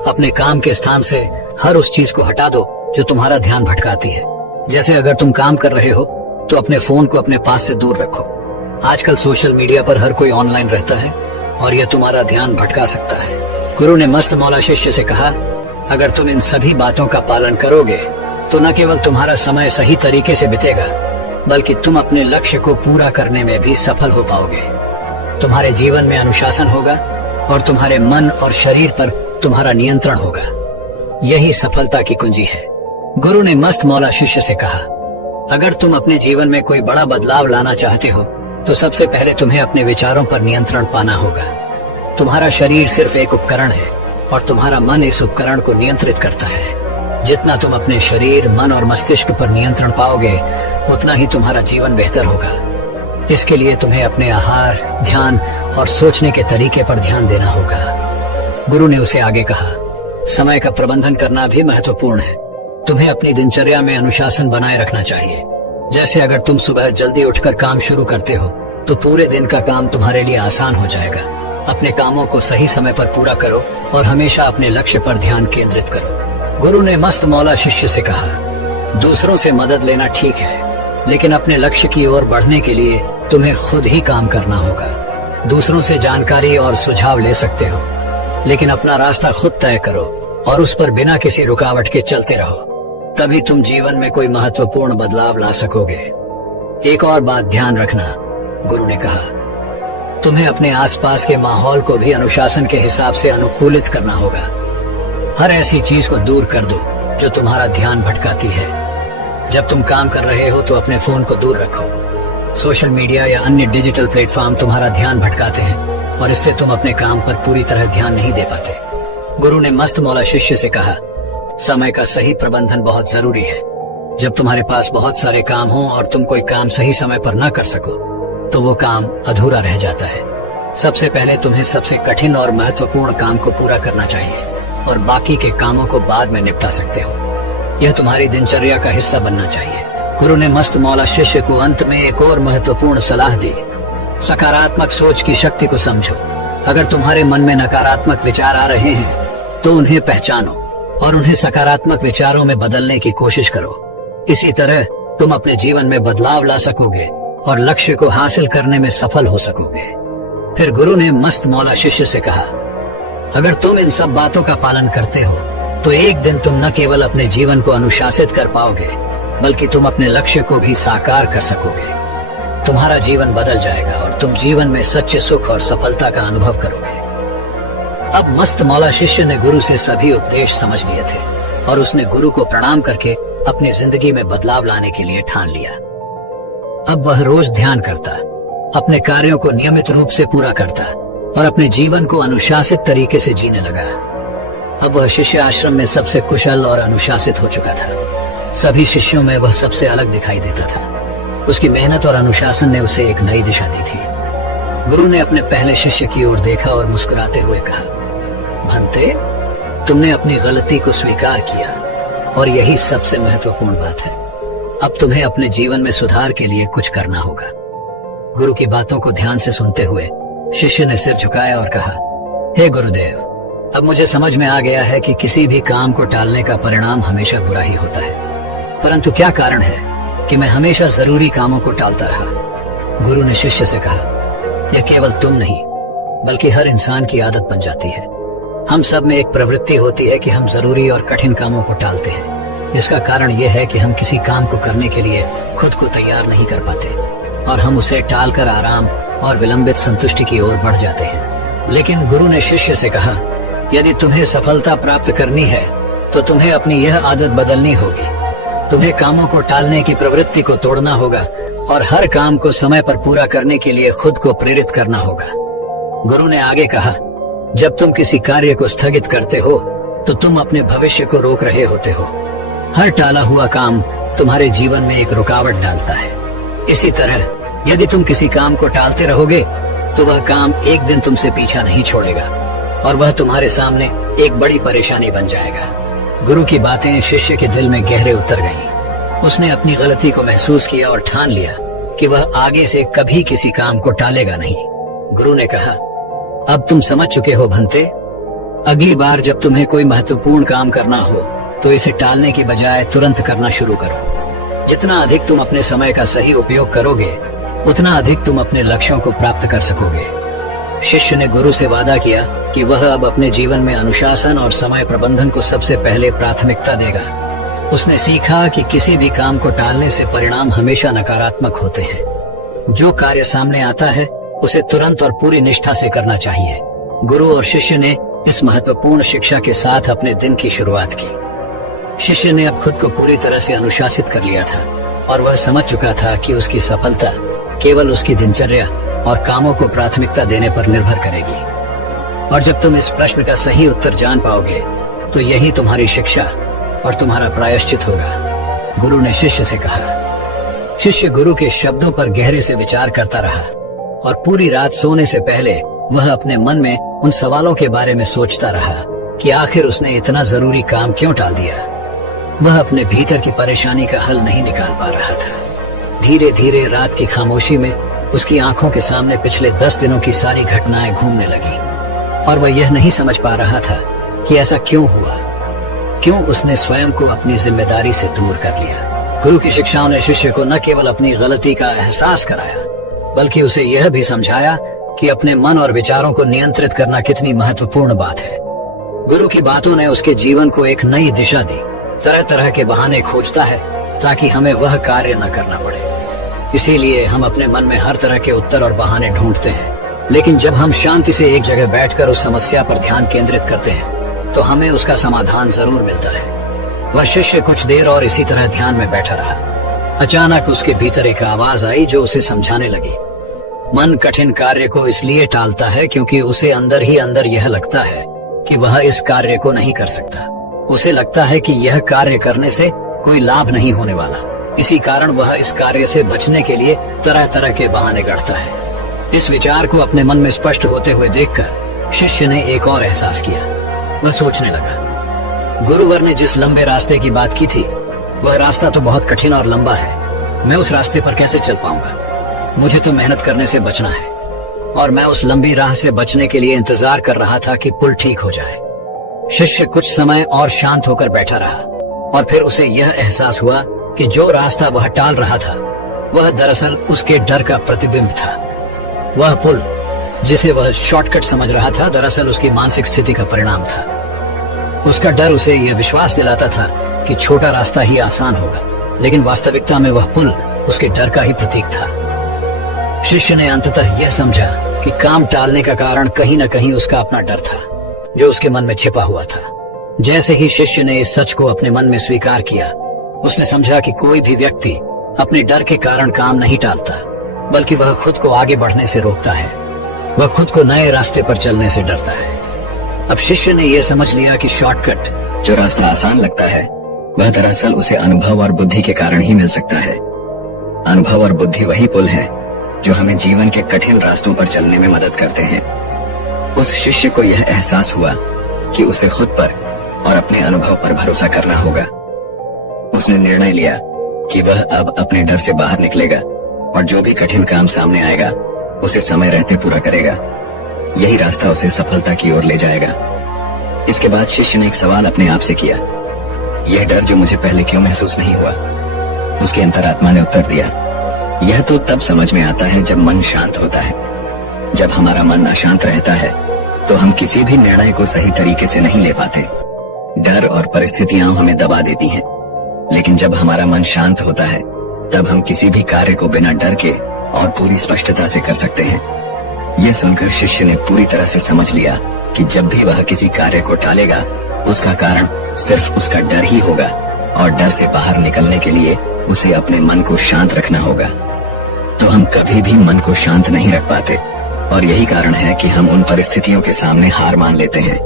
अपने काम के स्थान से हर उस चीज को हटा दो जो तुम्हारा ध्यान भटकाती है। जैसे अगर तुम काम कर रहे हो तो अपने फोन को अपने पास से दूर रखो। आजकल सोशल मीडिया पर हर कोई ऑनलाइन रहता है और यह तुम्हारा ध्यान भटका सकता है। गुरु ने मस्त मौला शिष्य से कहा, अगर तुम इन सभी बातों का पालन करोगे तो न केवल तुम्हारा समय सही तरीके से बीतेगा, बल्कि तुम अपने लक्ष्य को पूरा करने में भी सफल हो पाओगे। तुम्हारे जीवन में अनुशासन होगा और तुम्हारे मन और शरीर पर तुम्हारा नियंत्रण होगा। यही सफलता की कुंजी है। गुरु ने मस्त मौला शिष्य से कहा, अगर तुम अपने जीवन में कोई बड़ा बदलाव लाना चाहते हो तो सबसे पहले तुम्हें अपने विचारों पर नियंत्रण पाना होगा। तुम्हारा शरीर सिर्फ एक उपकरण है और तुम्हारा मन इस उपकरण को नियंत्रित करता है। जितना तुम अपने शरीर, मन और मस्तिष्क पर नियंत्रण पाओगे उतना ही तुम्हारा जीवन बेहतर होगा। इसके लिए तुम्हें अपने आहार, ध्यान और सोचने के तरीके पर ध्यान देना होगा। गुरु ने उसे आगे कहा, समय का प्रबंधन करना भी महत्वपूर्ण है। तुम्हें अपनी दिनचर्या में अनुशासन बनाए रखना चाहिए। जैसे अगर तुम सुबह जल्दी उठकर काम शुरू करते हो तो पूरे दिन का काम तुम्हारे लिए आसान हो जाएगा। अपने कामों को सही समय पर पूरा करो और हमेशा अपने लक्ष्य पर ध्यान केंद्रित करो। गुरु ने मस्त मौला शिष्य से कहा, दूसरों से मदद लेना ठीक है, लेकिन अपने लक्ष्य की ओर बढ़ने के लिए तुम्हें खुद ही काम करना होगा। दूसरों से जानकारी और सुझाव ले सकते हो, लेकिन अपना रास्ता खुद तय करो और उस पर बिना किसी रुकावट के चलते रहो। तभी तुम जीवन में कोई महत्वपूर्ण बदलाव ला सकोगे। एक और बात ध्यान रखना, गुरु ने कहा, तुम्हें अपने आसपास के माहौल को भी अनुशासन के हिसाब से अनुकूलित करना होगा। हर ऐसी चीज को दूर कर दो जो तुम्हारा ध्यान भटकाती है। जब तुम काम कर रहे हो तो अपने फोन को दूर रखो। सोशल मीडिया या अन्य डिजिटल प्लेटफॉर्म तुम्हारा ध्यान भटकाते हैं और इससे तुम अपने काम पर पूरी तरह ध्यान नहीं दे पाते। गुरु ने मस्त मौला शिष्य से कहा, समय का सही प्रबंधन बहुत जरूरी है। जब तुम्हारे पास बहुत सारे काम हो और तुम कोई काम सही समय पर न कर सको तो वो काम अधूरा रह जाता है। सबसे पहले तुम्हें सबसे कठिन और महत्वपूर्ण काम को पूरा करना चाहिए और बाकी के कामों को बाद में निपटा सकते हो। यह तुम्हारी दिनचर्या का हिस्सा बनना चाहिए। गुरु ने मस्त मौला शिष्य को अंत में एक और महत्वपूर्ण सलाह दी, सकारात्मक सोच की शक्ति को समझो। अगर तुम्हारे मन में नकारात्मक विचार आ रहे हैं तो उन्हें पहचानो और उन्हें सकारात्मक विचारों में बदलने की कोशिश करो। इसी तरह तुम अपने जीवन में बदलाव ला सकोगे और लक्ष्य को हासिल करने में सफल हो सकोगे। फिर गुरु ने मस्त मौला शिष्य से कहा, अगर तुम इन सब बातों का पालन करते हो तो एक दिन तुम न केवल अपने जीवन को अनुशासित कर पाओगे बल्कि तुम अपने लक्ष्य को भी साकार कर सकोगे। तुम्हारा जीवन बदल जाएगा और तुम जीवन में सच्चे सुख और सफलता का अनुभव करोगे। अब मस्त मौला शिष्य ने गुरु से सभी उपदेश समझ लिए थे और उसने गुरु को प्रणाम करके अपनी जिंदगी में बदलाव लाने के लिए ठान लिया। अब वह रोज ध्यान करता, अपने कार्यों को नियमित रूप से पूरा करता और अपने जीवन को अनुशासित तरीके से जीने लगा। अब वह शिष्य आश्रम में सबसे कुशल और अनुशासित हो चुका था। सभी शिष्यों में वह सबसे अलग दिखाई देता था। उसकी मेहनत और अनुशासन ने उसे एक नई दिशा दी थी। गुरु ने अपने पहले शिष्य की ओर देखा और मुस्कुराते हुए कहा, भंते, तुमने अपनी गलती को स्वीकार किया और यही सबसे महत्वपूर्ण बात है। अब तुम्हें अपने जीवन में सुधार के लिए कुछ करना होगा। गुरु की बातों को ध्यान से सुनते हुए शिष्य ने सिर झुकाया और कहा, हे गुरुदेव, अब मुझे समझ में आ गया है कि किसी भी काम को टालने का परिणाम हमेशा बुरा ही होता है। परंतु क्या कारण है कि मैं हमेशा जरूरी कामों को टालता रहा? गुरु ने शिष्य से कहा, यह केवल तुम नहीं बल्कि हर इंसान की आदत बन जाती है। हम सब में एक प्रवृत्ति होती है कि हम जरूरी और कठिन कामों को टालते हैं। इसका कारण यह है कि हम किसी काम को करने के लिए खुद को तैयार नहीं कर पाते और हम उसे टालकर आराम और विलंबित संतुष्टि की ओर बढ़ जाते हैं। लेकिन गुरु ने शिष्य से कहा, यदि तुम्हें सफलता प्राप्त करनी है तो तुम्हें अपनी यह आदत बदलनी होगी। तुम्हें कामों को टालने की प्रवृत्ति को तोड़ना होगा और हर काम को समय पर पूरा करने के लिए खुद को प्रेरित करना होगा। गुरु ने आगे कहा, जब तुम किसी कार्य को स्थगित करते हो तो तुम अपने भविष्य को रोक रहे होते हो। हर टाला हुआ काम तुम्हारे जीवन में एक रुकावट डालता है। इसी तरह यदि तुम किसी काम को टालते रहोगे तो वह काम एक दिन तुमसे पीछा नहीं छोड़ेगा और वह तुम्हारे सामने एक बड़ी परेशानी बन जाएगा। गुरु की बातें शिष्य के दिल में गहरे उतर गईं। उसने अपनी गलती को महसूस किया और ठान लिया कि वह आगे से कभी किसी काम को टालेगा नहीं। गुरु ने कहा, अब तुम समझ चुके हो भंते, अगली बार जब तुम्हें कोई महत्वपूर्ण काम करना हो तो इसे टालने की बजाय तुरंत करना शुरू करो। जितना अधिक तुम अपने समय का सही उपयोग करोगे उतना अधिक तुम अपने लक्ष्यों को प्राप्त कर सकोगे। शिष्य ने गुरु से वादा किया कि वह अब अपने जीवन में अनुशासन और समय प्रबंधन को सबसे पहले प्राथमिकता देगा। उसने सीखा कि किसी भी काम को टालने से परिणाम हमेशा नकारात्मक होते हैं। जो कार्य सामने आता है उसे तुरंत और पूरी निष्ठा से करना चाहिए। गुरु और शिष्य ने इस महत्वपूर्ण शिक्षा के साथ अपने दिन की शुरुआत की। शिष्य ने अब खुद को पूरी तरह से अनुशासित कर लिया था और वह समझ चुका था कि उसकी सफलता केवल उसकी दिनचर्या और कामों को प्राथमिकता देने पर निर्भर करेगी। और जब तुम इस प्रश्न का सही उत्तर जान पाओगे तो यही तुम्हारी शिक्षा और तुम्हारा प्रायश्चित होगा। गुरु ने शिष्य से कहा। शिष्य गुरु के शब्दों पर गहरे से विचार करता रहा और पूरी रात सोने से पहले वह अपने मन में उन सवालों के बारे में सोचता रहा कि आखिर उसने इतना जरूरी काम क्यों टाल दिया। वह अपने भीतर की परेशानी का हल नहीं निकाल पा रहा था। धीरे धीरे रात की खामोशी में उसकी आंखों के सामने पिछले 10 दिनों की सारी घटनाएं घूमने लगी और वह यह नहीं समझ पा रहा था कि ऐसा क्यों हुआ, क्यों उसने स्वयं को अपनी जिम्मेदारी से दूर कर लिया। गुरु की शिक्षाओं ने शिष्य को न केवल अपनी गलती का एहसास कराया बल्कि उसे यह भी समझाया कि अपने मन और विचारों को नियंत्रित करना कितनी महत्वपूर्ण बात है। गुरु की बातों ने उसके जीवन को एक नई दिशा दी। तरह तरह के बहाने खोजता है ताकि हमें वह कार्य न करना पड़े। इसीलिए हम अपने मन में हर तरह के उत्तर और बहाने ढूंढते हैं, लेकिन जब हम शांति से एक जगह बैठकर उस समस्या पर ध्यान केंद्रित करते हैं तो हमें उसका समाधान जरूर मिलता है। वह शिष्य कुछ देर और इसी तरह ध्यान में बैठा रहा। अचानक उसके भीतर एक आवाज आई जो उसे समझाने लगी। मन कठिन कार्य को इसलिए टालता है क्योंकि उसे अंदर ही अंदर यह लगता है कि वह इस कार्य को नहीं कर सकता। उसे लगता है कि यह कार्य करने से कोई लाभ नहीं होने वाला। इसी कारण वह इस कार्य से बचने के लिए तरह तरह के बहाने गढ़ता है। इस विचार को अपने मन में स्पष्ट होते हुए देखकर शिष्य ने एक और एहसास किया। वह सोचने लगा, गुरुवर ने जिस लंबे रास्ते की बात की थी वह रास्ता तो बहुत कठिन और लंबा है। मैं उस रास्ते पर कैसे चल पाऊंगा? मुझे तो मेहनत करने से बचना है और मैं उस लंबी राह से बचने के लिए इंतजार कर रहा था कि पुल ठीक हो जाए। शिष्य कुछ समय और शांत होकर बैठा रहा और फिर उसे यह एहसास हुआ कि जो रास्ता वह टाल रहा था वह दरअसल उसके डर का प्रतिबिंब था। वह पुल जिसे वह शॉर्टकट समझ रहा था दरअसल उसकी मानसिक स्थिति का परिणाम था। उसका डर उसे यह विश्वास दिलाता था कि छोटा रास्ता ही आसान होगा, लेकिन वास्तविकता में वह पुल उसके डर का ही प्रतीक था। शिष्य ने अंततः यह समझा कि काम टालने का कारण कहीं न कहीं उसका अपना डर था जो उसके मन में छिपा हुआ था। जैसे ही शिष्य ने इस सच को अपने मन में स्वीकार किया, उसने समझा कि कोई भी व्यक्ति अपने डर के कारण काम नहीं टालता, बल्कि वह खुद को आगे बढ़ने से रोकता है। वह खुद को नए रास्ते पर चलने से डरता है। अब शिष्य ने यह समझ लिया कि शॉर्टकट, जो रास्ता आसान लगता है वह दरअसल उसे अनुभव और बुद्धि के कारण ही मिल सकता है। अनुभव और बुद्धि वही पुल है जो हमें जीवन के कठिन रास्तों पर चलने में मदद करते हैं। उस शिष्य को यह एहसास हुआ कि उसे खुद पर और अपने अनुभव पर भरोसा करना होगा। उसने निर्णय लिया कि वह अब अपने डर से बाहर निकलेगा और जो भी कठिन काम सामने आएगा उसे समय रहते पूरा करेगा। यही रास्ता उसे सफलता की ओर ले जाएगा। इसके बाद शिष्य ने एक सवाल अपने आप से किया, यह डर जो मुझे पहले क्यों महसूस नहीं हुआ? उसकी अंतरात्मा ने उत्तर दिया, यह तो तब समझ में आता है जब मन शांत होता है। जब हमारा मन अशांत रहता है तो हम किसी भी निर्णय को सही तरीके से नहीं ले पाते। डर और परिस्थितियां हमें दबा देती हैं, लेकिन जब हमारा मन शांत होता है तब हम किसी भी कार्य को बिना डर के और पूरी स्पष्टता से कर सकते हैं। यह सुनकर शिष्य ने पूरी तरह से समझ लिया कि जब भी वह किसी कार्य को टालेगा उसका कारण सिर्फ उसका डर ही होगा और डर से बाहर निकलने के लिए उसे अपने मन को शांत रखना होगा। तो हम कभी भी मन को शांत नहीं रख पाते और यही कारण है कि हम उन परिस्थितियों के सामने हार मान लेते हैं।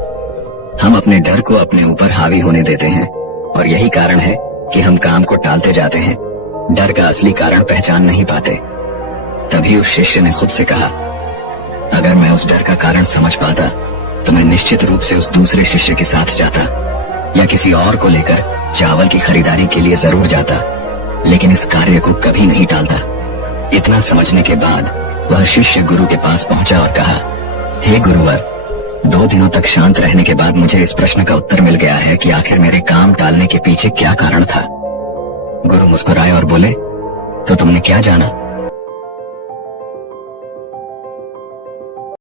हम अपने डर को अपने ऊपर हावी होने देते हैं और यही कारण है कि हम काम को टालते जाते हैं, डर का असली कारण पहचान नहीं पाते। तभी उस शिष्य ने खुद से कहा, अगर मैं उस डर का कारण समझ पाता तो मैं निश्चित रूप से उस दूसरे शिष्य के साथ जाता या किसी और को लेकर चावल की खरीदारी के लिए जरूर जाता, लेकिन इस कार्य को कभी नहीं टालता। इतना समझने के बाद वह शिष्य गुरु के पास पहुंचा और कहा, हे गुरुवर, 2 दिनों तक शांत रहने के बाद मुझे इस प्रश्न का उत्तर मिल गया है कि आखिर मेरे काम टालने के पीछे क्या कारण था। गुरु मुस्कुराए और बोले, तो तुमने क्या जाना?